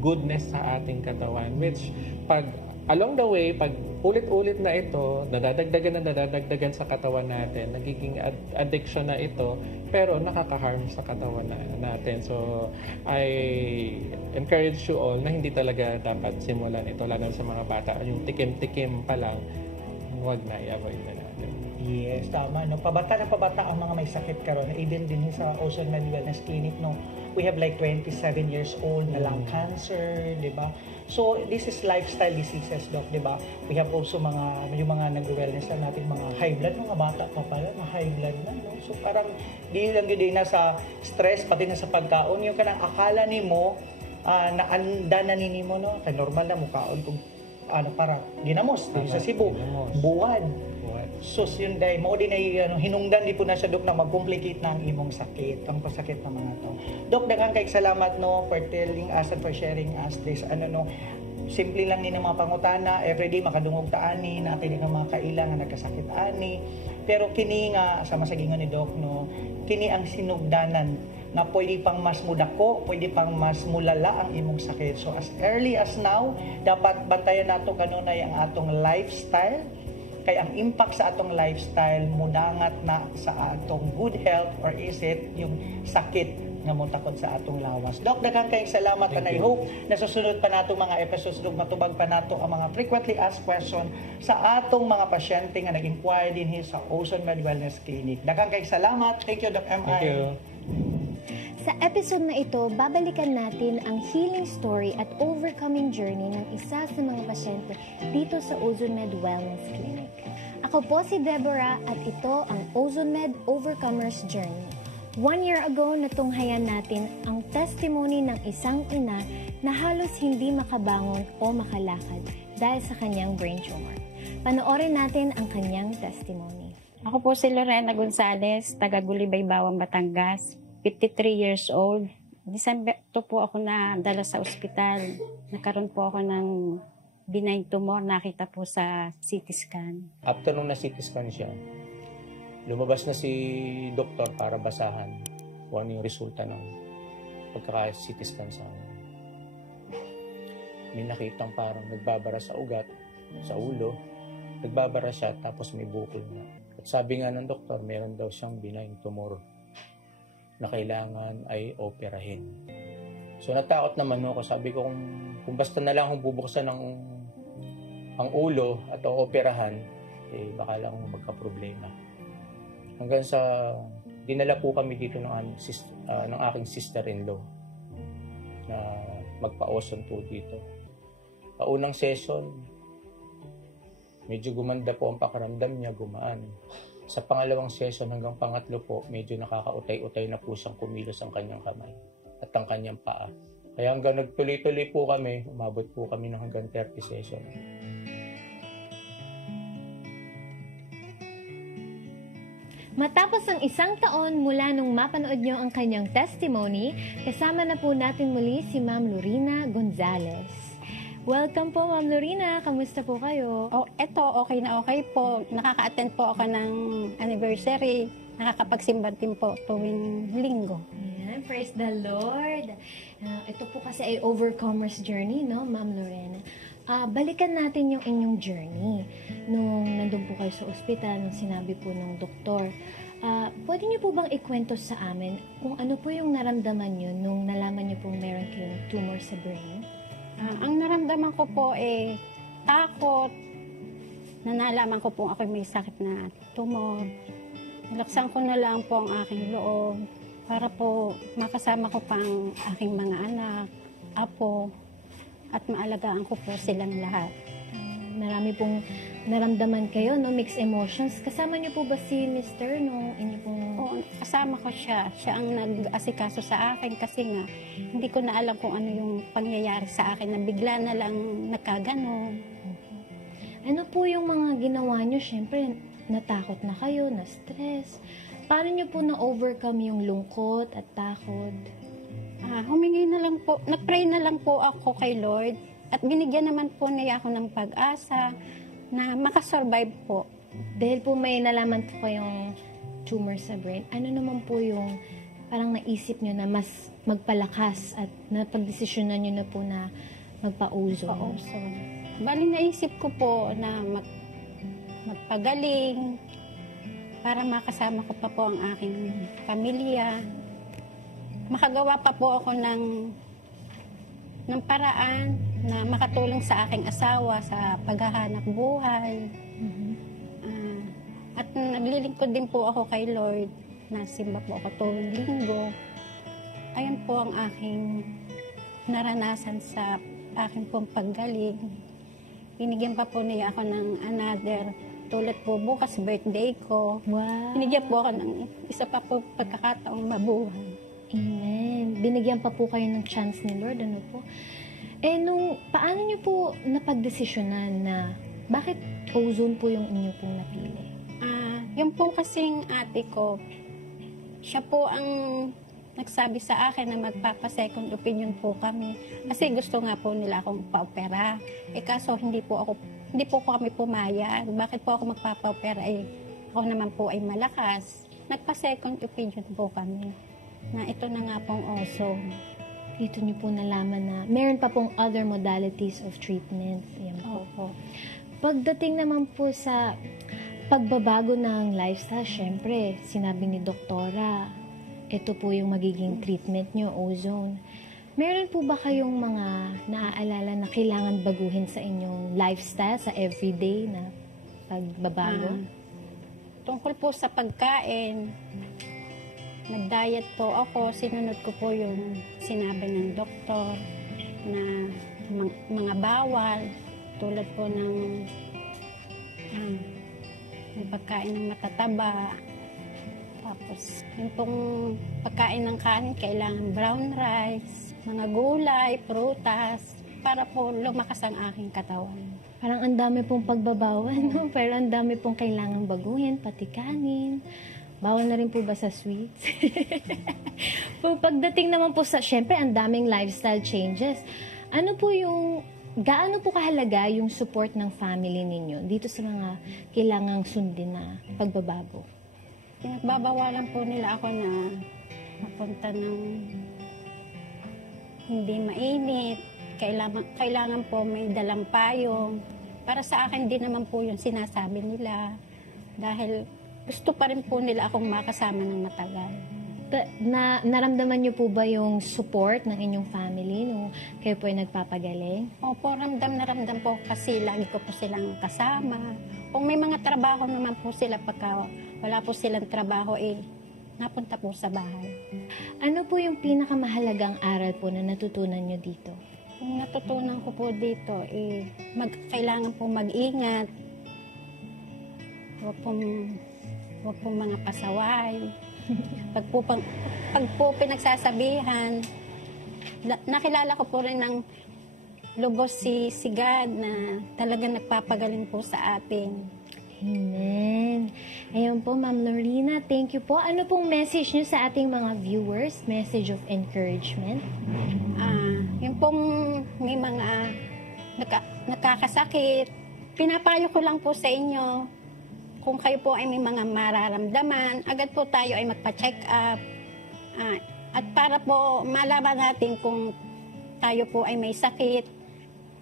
goodness sa ating katawan, which pag along the way, pag ulit-ulit na ito, nadadagdagan sa katawan natin, nagiging addiction na ito, pero nakaka-harm sa katawan natin. So, I encourage you all na hindi talaga dapat simulan ito, lalo sa mga bata. Yung tikim-tikim pa lang, huwag na, i-avoid na natin. Yes, tama. No? Pabata ang mga may sakit karon. Even din sa Ocean Med Wellness Clinic, no? We have like 27 years old na lung cancer, di ba? So, this is lifestyle diseases, Doc, di ba? We have also yung mga nag-wellness na natin, mga high blood, mga bata pa pala, mga high blood na, no? So, parang di lang yun na sa stress, pati na sa pagkaon. Yung kanang akala ni mo, na anda na nini mo, no? Kaya normal na mukaon kung para ginamos, sa Cebu, buwad. Sus, yun dahil, maudi na hinungdan, di po na siya, Dok, na mag-complicate na ang imong sakit, ang pasakit ng mga to. Dok, daghang kay salamat, no, for telling us and for sharing us this, simple lang din ang mga pangutana, everyday makadungog ta ani, natin ang mga kailangan nagkasakit ani, pero kini nga, sa masagingan ni Doc, no, kini ang sinugdanan na pwede pang mas mudako, pwede pang mas mulala ang imong sakit. So, as early as now, dapat bantayan nato kanunay ang atong lifestyle, kay ang impact sa atong lifestyle mudangat na sa atong good health, or is it yung sakit nga motakod sa atong lawas. Doc, daghang kayong salamat, and I hope na susunod pa nato mga episodes, Doc, matubag pa nato ang mga frequently asked question sa atong mga pasyente nga nag-inquire din sa Ocean Med Wellness Clinic. Daghang kayong salamat. Thank you, Doc M.I. Thank you. Sa episode na ito, babalikan natin ang healing story at overcoming journey ng isa sa mga pasyente dito sa Ozone Med Wellness Clinic. Ako po si Deborah at ito ang Ozone Med Overcomers Journey. 1 year ago, natunghayan natin ang testimony ng isang ina na halos hindi makabangon o makalakad dahil sa kanyang brain tumor. Panoorin natin ang kanyang testimony. Ako po si Lorena Gonzales, taga Gulibay, Bawang, Batangas. 53 years old. December to po ako na dala sa ospital. Nagkaroon po ako ng benign tumor, nakita po sa CT scan. After nung na-CT scan siya, lumabas na si doktor para basahan kung ano yung resulta ng pagkaka-CT scan sa amin. May nakitang parang nagbabara sa ugat, sa ulo, nagbabara siya tapos may bukol na. At sabi nga ng doktor, meron daw siyang benign tumor na kailangan ay operahin. So natakot naman ako. Sabi ko kung basta na lang akong bubuksan ng ang ulo at ooperahan, baka lang magka-problema. Hanggang sa dinala po kami dito ng aking sister-in-law na magpa-ozone po dito. Unang session, medyo gumanda po ang pakiramdam niya, gumaan. Sa pangalawang session hanggang pangatlo po, medyo nakakautay-utay na po siyang kumilos ang kanyang kamay at ang kanyang paa. Kaya hanggang nagtuloy-tuloy po kami, umabot po kami ng hanggang 30 session. Matapos ang 1 taon mula nung mapanood nyo ang kanyang testimony, kasama na po natin muli si Ma'am Lorena Gonzalez. Welcome po, Ma'am Lorena. Kamusta po kayo? Eto, okay na okay po. Nakaka-attend po ako ng anniversary. Nakakapagsimba din po tuwing linggo. Ayan, praise the Lord. Ito po kasi ay overcomer's journey, no, Ma'am Lorena? Balikan natin yung inyong journey. Nung nandun po kayo sa ospital, nung sinabi po ng doktor, pwede niyo po bang ikwento sa amin kung ano po yung naramdaman niyo nung nalaman niyo pong meron kayong tumor sa brain? Ang naramdaman ko po takot. Na nalaman ko po ako may sakit na tumor. Nilaksan ko na lang po ang aking loob para po makasama ko pa ang aking mga anak, apo, at maalagaan ko po silang lahat. Marami pong naramdaman kayo, no? Mixed emotions. Kasama niyo po ba si Mr. nung inyo pong... Oo, kasama ko siya. Siya ang nag-asikaso sa akin kasi nga hindi ko na alam kung ano yung pangyayari sa akin na bigla na lang nagkaganon. Ano po yung mga ginawa niyo? Siyempre, natakot na kayo, na-stress. Paano niyo po na-overcome yung lungkot at takot? Humingi na lang po, nag-pray na lang po ako kay Lord at binigyan naman po niya ako ng pag-asa na makasurvive po. Dahil po may nalaman po kayong tumor sa brain, ano naman po yung parang naisip nyo na mas magpalakas at napagdesisyonan nyo na po na magpa-ozone? Bali naisip ko po na magpagaling para makasama ko pa po ang aking pamilya. Makagawa pa po ako ng paraan na makatulong sa aking asawa sa paghahanap buhay. At naglilingkod din po ako kay Lord. Nasimba po ako tuwing linggo. Ayan po ang aking naranasan sa aking pong paggaling. Binigyan pa po niya ako ng another. Tulad po bukas birthday ko. Wow. Binigyan po ako ng isa pa po pagkakataong mabuhay. Amen. Binigyan pa po kayo ng chance ni Lord, ano po? Paano niyo po napagdesisyonan na bakit ozone po yung inyo pong napili? Yung po kasing ate ko, siya po ang nagsabi sa akin na magpapa-second opinion po kami. Kasi gusto nga po nila akong pa-opera. Kaso hindi po kami pumayag. Bakit po ako magpapa-opera? Ako naman po ay malakas. Nagpa-second opinion po kami. Na ito na nga pong ozone. Dito niyo po nalaman na meron pa pong other modalities of treatment. Yan po. Pagdating naman po sa pagbabago ng lifestyle, syempre, sinabi ni Doktora, ito po yung magiging treatment niyo, ozone. Meron po ba kayong mga naaalala na kailangan baguhin sa inyong lifestyle, sa everyday na pagbabago? Tungkol po sa pagkain, nag-diet po ako, sinunod ko po yung sinabi ng doktor na mga bawal, tulad po ng pagkain ng matataba. Tapos, yung pong pagkain ng kanin, kailangan brown rice, mga gulay, prutas, para po lumakas ang aking katawan. Parang ang dami pong pagbabawal, no? Pero ang dami pong kailangang baguhin, pati kanin. Bawal na rin po ba sa sweets? Pagdating naman po sa, syempre, ang daming lifestyle changes. Gaano po kahalaga yung support ng family ninyo dito sa mga kailangang sundin na pagbabago? Pinagbabawalan po nila ako na mapunta ng hindi mainit. Kailangan po may dalang payong. Para sa akin din naman po yung sinasabi nila. Dahil gusto pa rin po nila akong makasama ng matagal. naramdaman niyo po ba yung support ng inyong family nung kayo po ay nagpapagaling? Opo, ramdam na ramdam po kasi lagi ko po silang kasama. Kung may mga trabaho naman po sila, pagka wala po silang trabaho, napunta po sa bahay. Ano po yung pinakamahalagang aral po na natutunan niyo dito? Yung natutunan ko po dito, kailangan po mag-ingat. Huwag pong mga pasaway. Pag po pinagsasabihan, nakilala ko po rin ng lubos si God na talagang nagpapagaling po sa atin. Amen. Ayun po, Ma'am Lorena, thank you po. Ano pong message niyo sa ating mga viewers? Message of encouragement? Yung pong may mga nakakasakit, pinapayo ko lang po sa inyo, kung kayo po ay may mga mararamdaman, agad po tayo ay magpa-check up. At para po malaman natin kung tayo po ay may sakit,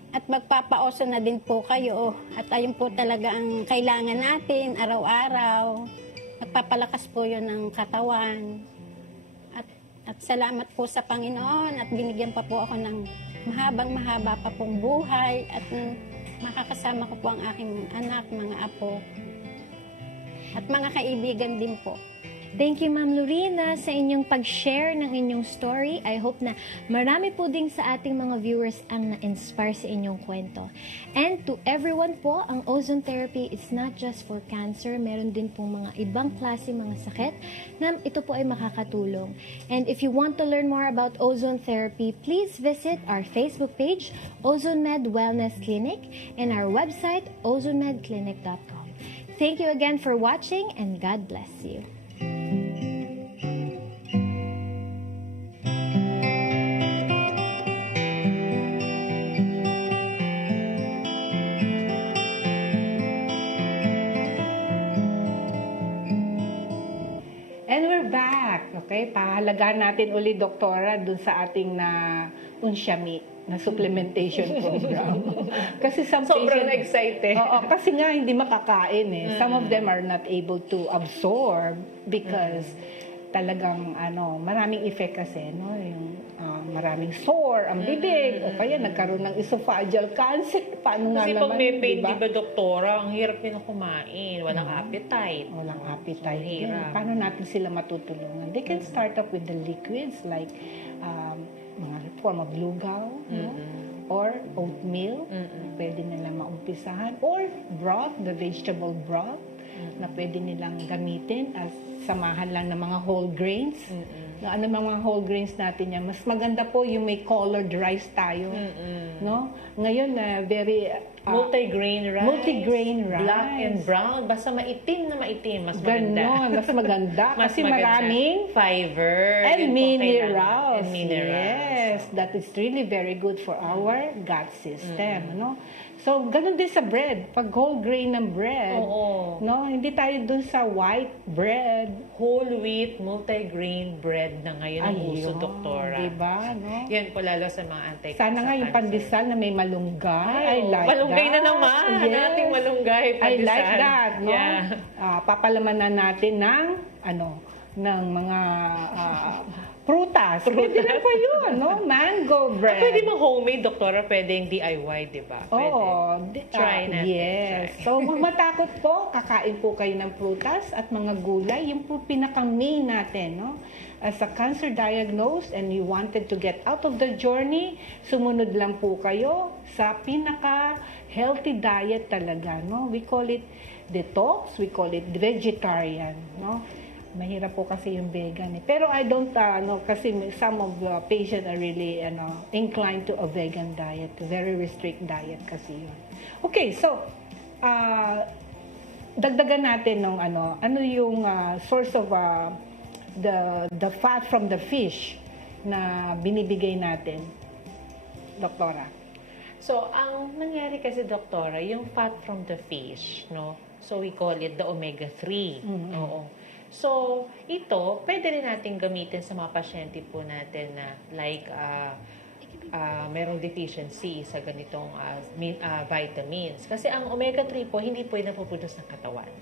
at magpapauso na din po kayo. At ayun po talaga ang kailangan natin araw-araw. Magpapalakas po yun ng katawan. At salamat po sa Panginoon at binigyan pa po ako ng mahaba pa pong buhay at makakasama ko po ang aking anak, mga apo at mga kaibigan din po. Thank you, Ma'am Lorena, sa inyong pag-share ng inyong story. I hope na marami po din sa ating mga viewers ang na-inspire sa inyong kwento. And to everyone po, ang ozone therapy is not just for cancer. Meron din pong mga ibang klase mga sakit na ito po ay makakatulong. And if you want to learn more about ozone therapy, please visit our Facebook page, Ozone Med Wellness Clinic, and our website, ozonemedclinic.com. Thank you again for watching, and God bless you. And we're back. Okay, pahalagaan natin uli, Doktora, dun sa ating unsyami na supplementation program. Kasi sobrang excited. Oo, kasi nga hindi makakain eh. Some of them are not able to absorb because talagang maraming effect kasi, no? Yung maraming sore ang bibig o kaya nagkaroon ng esophageal cancer. Paano nga kasi naman, pag may pain, diba? diba, Doktora, ang hirap din kumain. Walang appetite. Walang appetite. So, hirap. Paano natin sila matutulungan? They can start up with the liquids like mga form of lugaw, no? Or oatmeal, pwede nila maumpisahan. Or broth, the vegetable broth, na pwede nilang gamitin as samahan lang ng mga whole grains. Na mga whole grains natin yan. Mas maganda po yung may colored rice tayo. No? Ngayon, very... multigrain rice. Multigrain rice. Black and brown. Basta maitim na maitim. Mas maganda. Ganon, mas maganda. Mas kasi maganda. maraming fiber. And minerals. And minerals. Yes, that is really very good for our gut system. No? So, ganun din sa bread. Pag whole grain ng bread, no, hindi tayo dun sa white bread. Whole wheat, multigrain bread na ngayon ang uso, Doktora. Diba? No? Yan po lalo sa mga anti-cancer. Sana nga yung pandesal na may malunggay. I like malunggay that. Na naman. Yes. Nating malunggay, pandesal. I like that. No? Yeah. Papalaman na natin ng mga prutas. Pwede rin po yun, no? Mango bread. Pwede mo homemade, Doktora. Pwedeng DIY, di ba? Pwede. Try natin. Yes. So, huwag matakot po. Kakain po kayo ng prutas at mga gulay. Yung po pinaka-main natin, no? As a cancer diagnosed and you wanted to get out of the journey, sumunod lang po kayo sa pinaka-healthy diet talaga, no? We call it detox. We call it vegetarian, no? Mahirap po kasi yung vegan eh. Pero I don't kasi some of the patients are really inclined to a vegan diet, very restrict diet kasi yun. Okay, so dagdagan natin ng ano yung source of the fat from the fish na binibigay natin, Doktora. So, ang nangyari kasi, Doktora, yung fat from the fish, no? So, we call it the omega-3. Oo. So, ito, pwede rin natin gamitin sa mga pasyente po natin na like merong deficiency sa ganitong vitamins. Kasi ang omega-3 po, hindi po yung napuproduce ng katawan.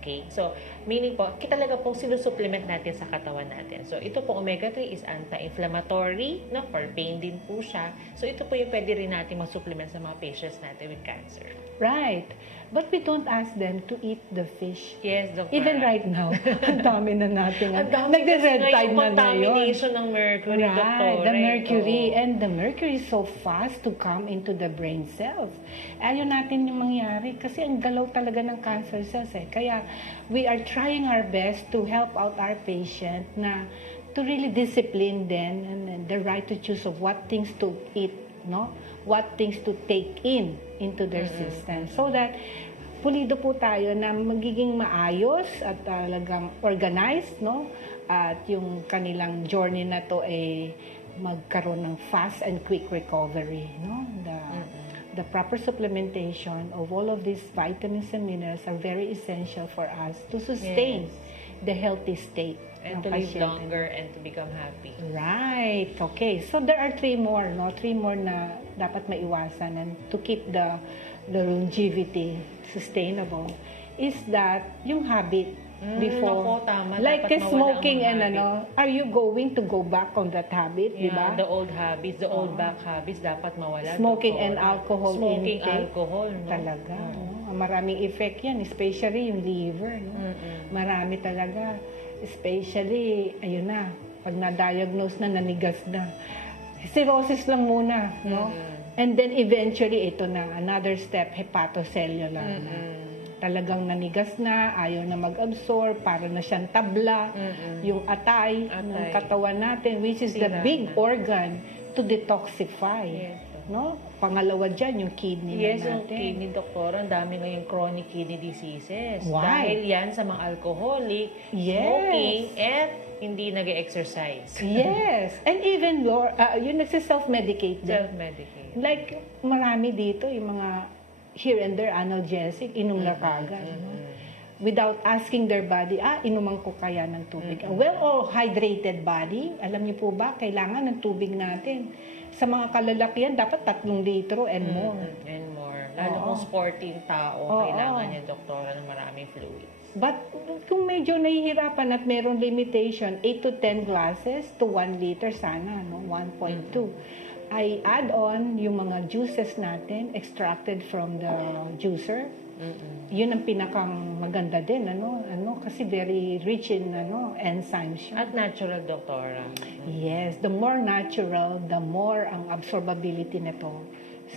Okay? So, meaning po, talaga po sinusupplement natin sa katawan natin. So, ito po omega-3 is anti-inflammatory, no? For pain din po siya. So, ito po yung pwede rin natin mag-supplement sa mga patients natin with cancer. Right. But we don't ask them to eat the fish. Yes, Dr. Even right now, ang dami na natin. Nagre-red tide na ngayon. Contamination ng mercury, right, Dr. the mercury. And the mercury is so fast to come into the brain cells. Ayaw natin yung mangyari kasi ang galaw talaga ng cancer cells eh. Kaya we are trying our best to help out our patient na to really discipline them and the right to choose of what things to eat, no? What things to take into their system. So that pulido po tayo na magiging maayos at talagang organized, no? At yung kanilang journey na to ay magkaroon ng fast and quick recovery, no? The proper supplementation of all of these vitamins and minerals are very essential for us to sustain the healthy state. And to live longer and to become happy. Right. Okay. So there are 3 more, no? 3 more na dapat maiwasan and to keep the longevity sustainable is that yung habit before. Naku, tama. Like smoking and are you going to go back on that habit, di ba? The old habits, the old back habits dapat mawala. Smoking and alcohol Smoking, intake. alcohol, no? Talaga. No? Maraming effect yan, especially yung liver, no? Marami talaga. Especially, ayun na, pag na-diagnose na, nanigas na. Cirrhosis lang muna, no? And then eventually, ito na, another step, hepatocellular na. Talagang nanigas na, ayaw na mag-absorb, para na siyang tabla, yung atay ng katawan natin, which is the big organ to detoxify. No? Pangalawa dyan, yung kidney natin. Yes, yung kidney, doktor. Ang dami ngayong chronic kidney diseases. Why? Dahil yan sa mga alcoholic, smoking, and hindi nag-exercise. Yes. And even yung nagsiself-medicate din. Self-medicate. Like, marami dito, yung mga here and there, analgesic, inom na kagad. Without asking their body, inuman ko kaya ng tubig. Well-hydrated body, alam niyo po ba, kailangan ng tubig natin. Sa mga kalalakihan, dapat 3 litro and more. And more. Lalo kung sporting tao, kailangan niya, doktora, ng maraming fluids. But kung medyo nahihirapan at meron limitation, 8 to 10 glasses to 1 liter sana, no? 1.2. I add on yung mga juices natin, extracted from the juicer. Yun ang pinakang maganda din, kasi very rich in enzymes siya. At natural, doktora. Yes, the more natural, the more ang absorbability nito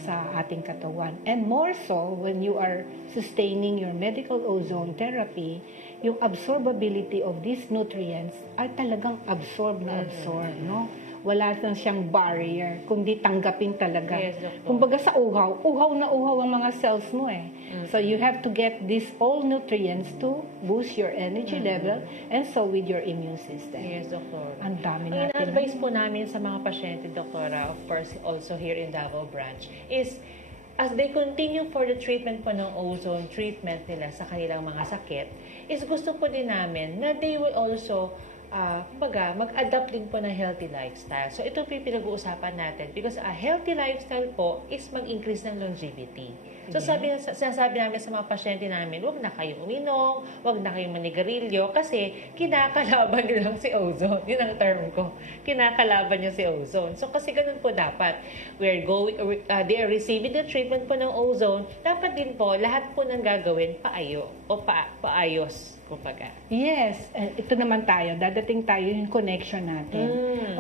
sa ating katawan. And more so, when you are sustaining your medical ozone therapy, yung absorbability of these nutrients ay talagang absorb, no? Wala nang siyang barrier, kundi tanggapin talaga. Yes, kumbaga sa uhaw na uhaw ang mga cells mo eh. So you have to get these all nutrients to boost your energy level and so with your immune system. Yes, doktor. Ang dami natin. natin. Ang advice po namin sa mga pasyente, doktora, of course, also here in Davao branch, is as they continue for the treatment po ng ozone treatment nila sa kanilang mga sakit, is gusto po din namin na they will also mag-adapt din po ng healthy lifestyle. So, ito po yung pinag-uusapan natin because a healthy lifestyle po is mag-increase ng longevity. So, sinasabi namin sa mga pasyente namin, huwag na kayong uminom, huwag na kayong manigarilyo kasi kinakalaban nyo lang si ozone. Yun ang term ko. Kinakalaban nyo si ozone. So, kasi ganun po dapat. They are receiving the treatment po ng ozone. Dapat din po, lahat po ng gagawin paayos. Kumbaga. Yes. Ito naman tayo. Dadating tayo yung connection natin.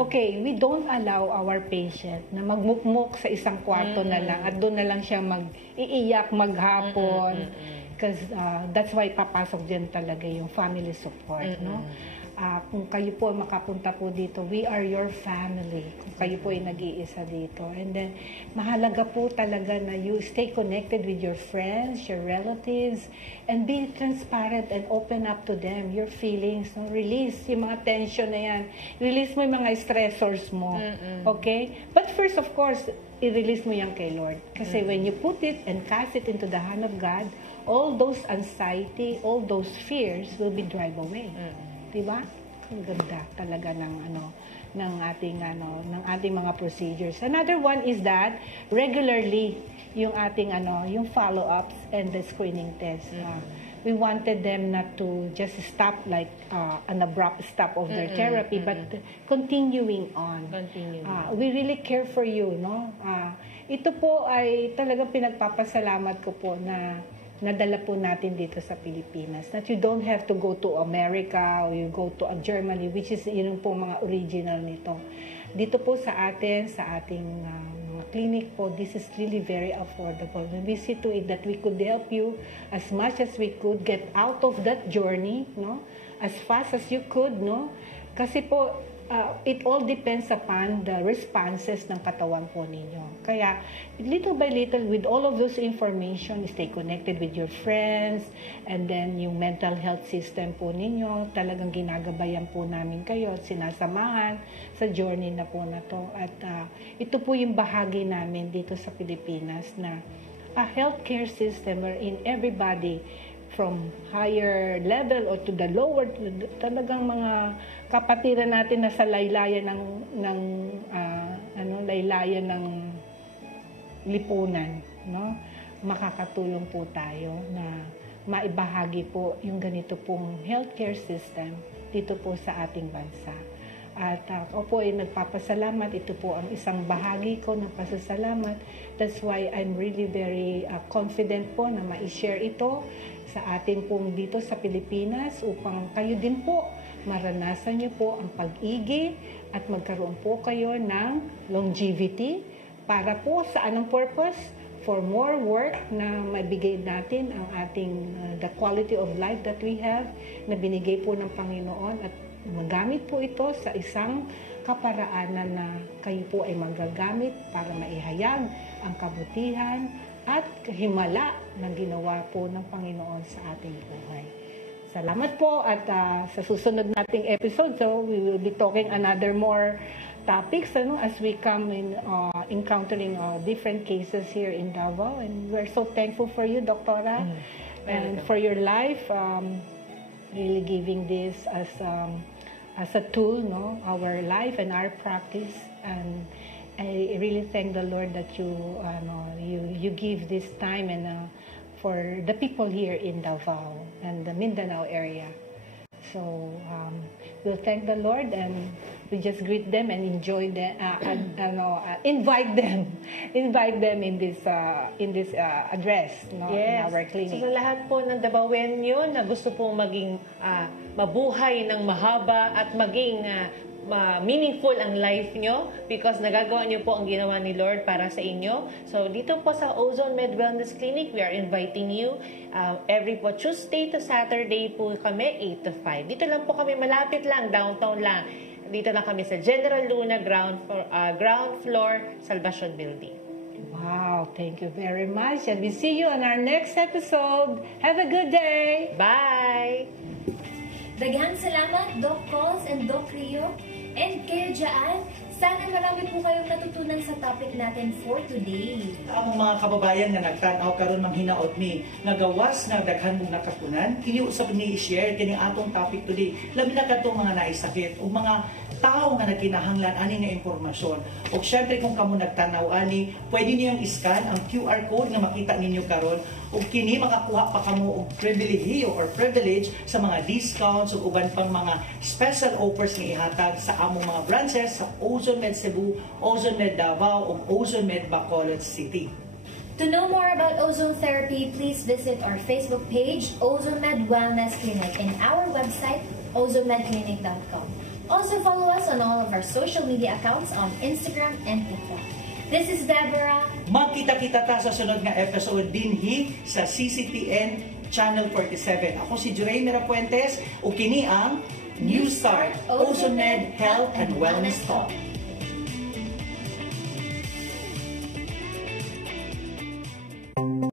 Okay, we don't allow our patient na magmukmuk sa isang kwarto na lang at doon na lang siya mag-iiyak maghapon. Because that's why papasok dyan talaga yung family support. No? Kung kayo po makapunta po dito, we are your family. Kung kayo po ay nag-iisa dito. And then, mahalaga po talaga na you stay connected with your friends, your relatives, and be transparent and open up to them, your feelings. No? Release yung mga tension na yan. Release mo yung mga stressors mo. Okay? But first, of course, i-release mo yan kay Lord. Kasi when you put it and cast it into the hand of God, all those anxiety, all those fears will be driven away. Diba? Ang ganda talaga ng ating mga procedures. Another one is that regularly yung ating yung follow-ups and the screening test. we wanted them not to just stop like an abrupt stop of their therapy, but continuing on. We really care for you, no? Ito po ay talagang pinagpapasalamat ko po na nadala po natin dito sa Pilipinas. That you don't have to go to America or you go to Germany, which is yun po mga original nito. Dito po sa atin, sa ating clinic po, this is really very affordable. And we see to it that we could help you as much as we could get out of that journey, no? As fast as you could, no? Kasi po, it all depends upon the responses ng katawan po ninyo. Kaya, little by little, with all of those information, stay connected with your friends, and then yung mental health system po ninyo, talagang ginagabayan po namin kayo at sinasamahan sa journey na po na to. At ito po yung bahagi namin dito sa Pilipinas na a healthcare system wherein everybody from higher level or to the lower, talagang mga kapatiran natin na sa laylayan laylayan ng lipunan, no? Makakatulong po tayo na maibahagi po yung ganito pong healthcare system dito po sa ating bansa. At ako po ay nagpapasalamat. Ito po ang isang bahagi ko ng pasasalamat. That's why I'm really very confident po na ma-share ito sa atin pong dito sa Pilipinas upang kayo din po maranasan niyo po ang pag-igib at magkaroon po kayo ng longevity para po sa anong purpose? For more work na mabigay natin ang ating the quality of life that we have na binigay po ng Panginoon at magamit po ito sa isang kaparaanan na kayo po ay magagamit para maihayag ang kabutihan at himala na ginawa po ng Panginoon sa ating buhay. Salamat po at sa susunod nating episode, so we will be talking another more topics as we come in encountering different cases here in Davao, and we're so thankful for you, Doctora, and for your life, really giving this as a tool, no, our life and our practice. And I really thank the Lord that you give this time and for the people here in Davao and the Mindanao area. So we'll thank the Lord and we just greet them and enjoy them, invite them in this address, no, in our clinic. So sa lahat po ng Davaoenyo na gusto pong maging mabuhay ng mahaba at maging meaningful ang life nyo because nagagawa nyo po ang ginawa ni Lord para sa inyo. So dito po sa Ozone Med Wellness Clinic, we are inviting you every po Tuesday to Saturday po kami 8 to 5. Dito lang po kami, malapit lang, downtown lang. Dito lang kami sa General Luna ground floor, Salvacion Building. Wow, thank you very much. And we see you on our next episode. Have a good day. Bye! Daghang salamat, Doc Calls and Doc Rio. And kayo dyan, sana marami po kayong natutunan sa topic natin for today. Ang mga kababayan na nagtanaw karon mang hinaot ni nagawas na daghan mong nakapunan, iniusap ni i-share kini atong topic today. Labi na kadtong mga naisakit o mga tao nga nagkinahanglan ani nga impormasyon. O syempre kung kamo nagtanaw ani, pwede niyong i-scan ang QR code na makita ninyo karon o kini makakuha pa kamo og privilege sa mga discounts o uban pang mga special offers nga ihatag sa among mga branches sa Ozone Med Cebu, Ozone Med Davao ug Ozone Med Bacolod City. To know more about ozone therapy, please visit our Facebook page, Ozone Med Wellness Clinic, and our website, ozonmedclinic.com. Also follow us on all of our social media accounts on Instagram and TikTok. This is Deborah. Magkita-kita ta sa sunod nga episode dinhi sa CCTN Channel 47. Ako si Jurain Mirapuentes o kini ang New Start Ozone Med Health and Wellness Talk.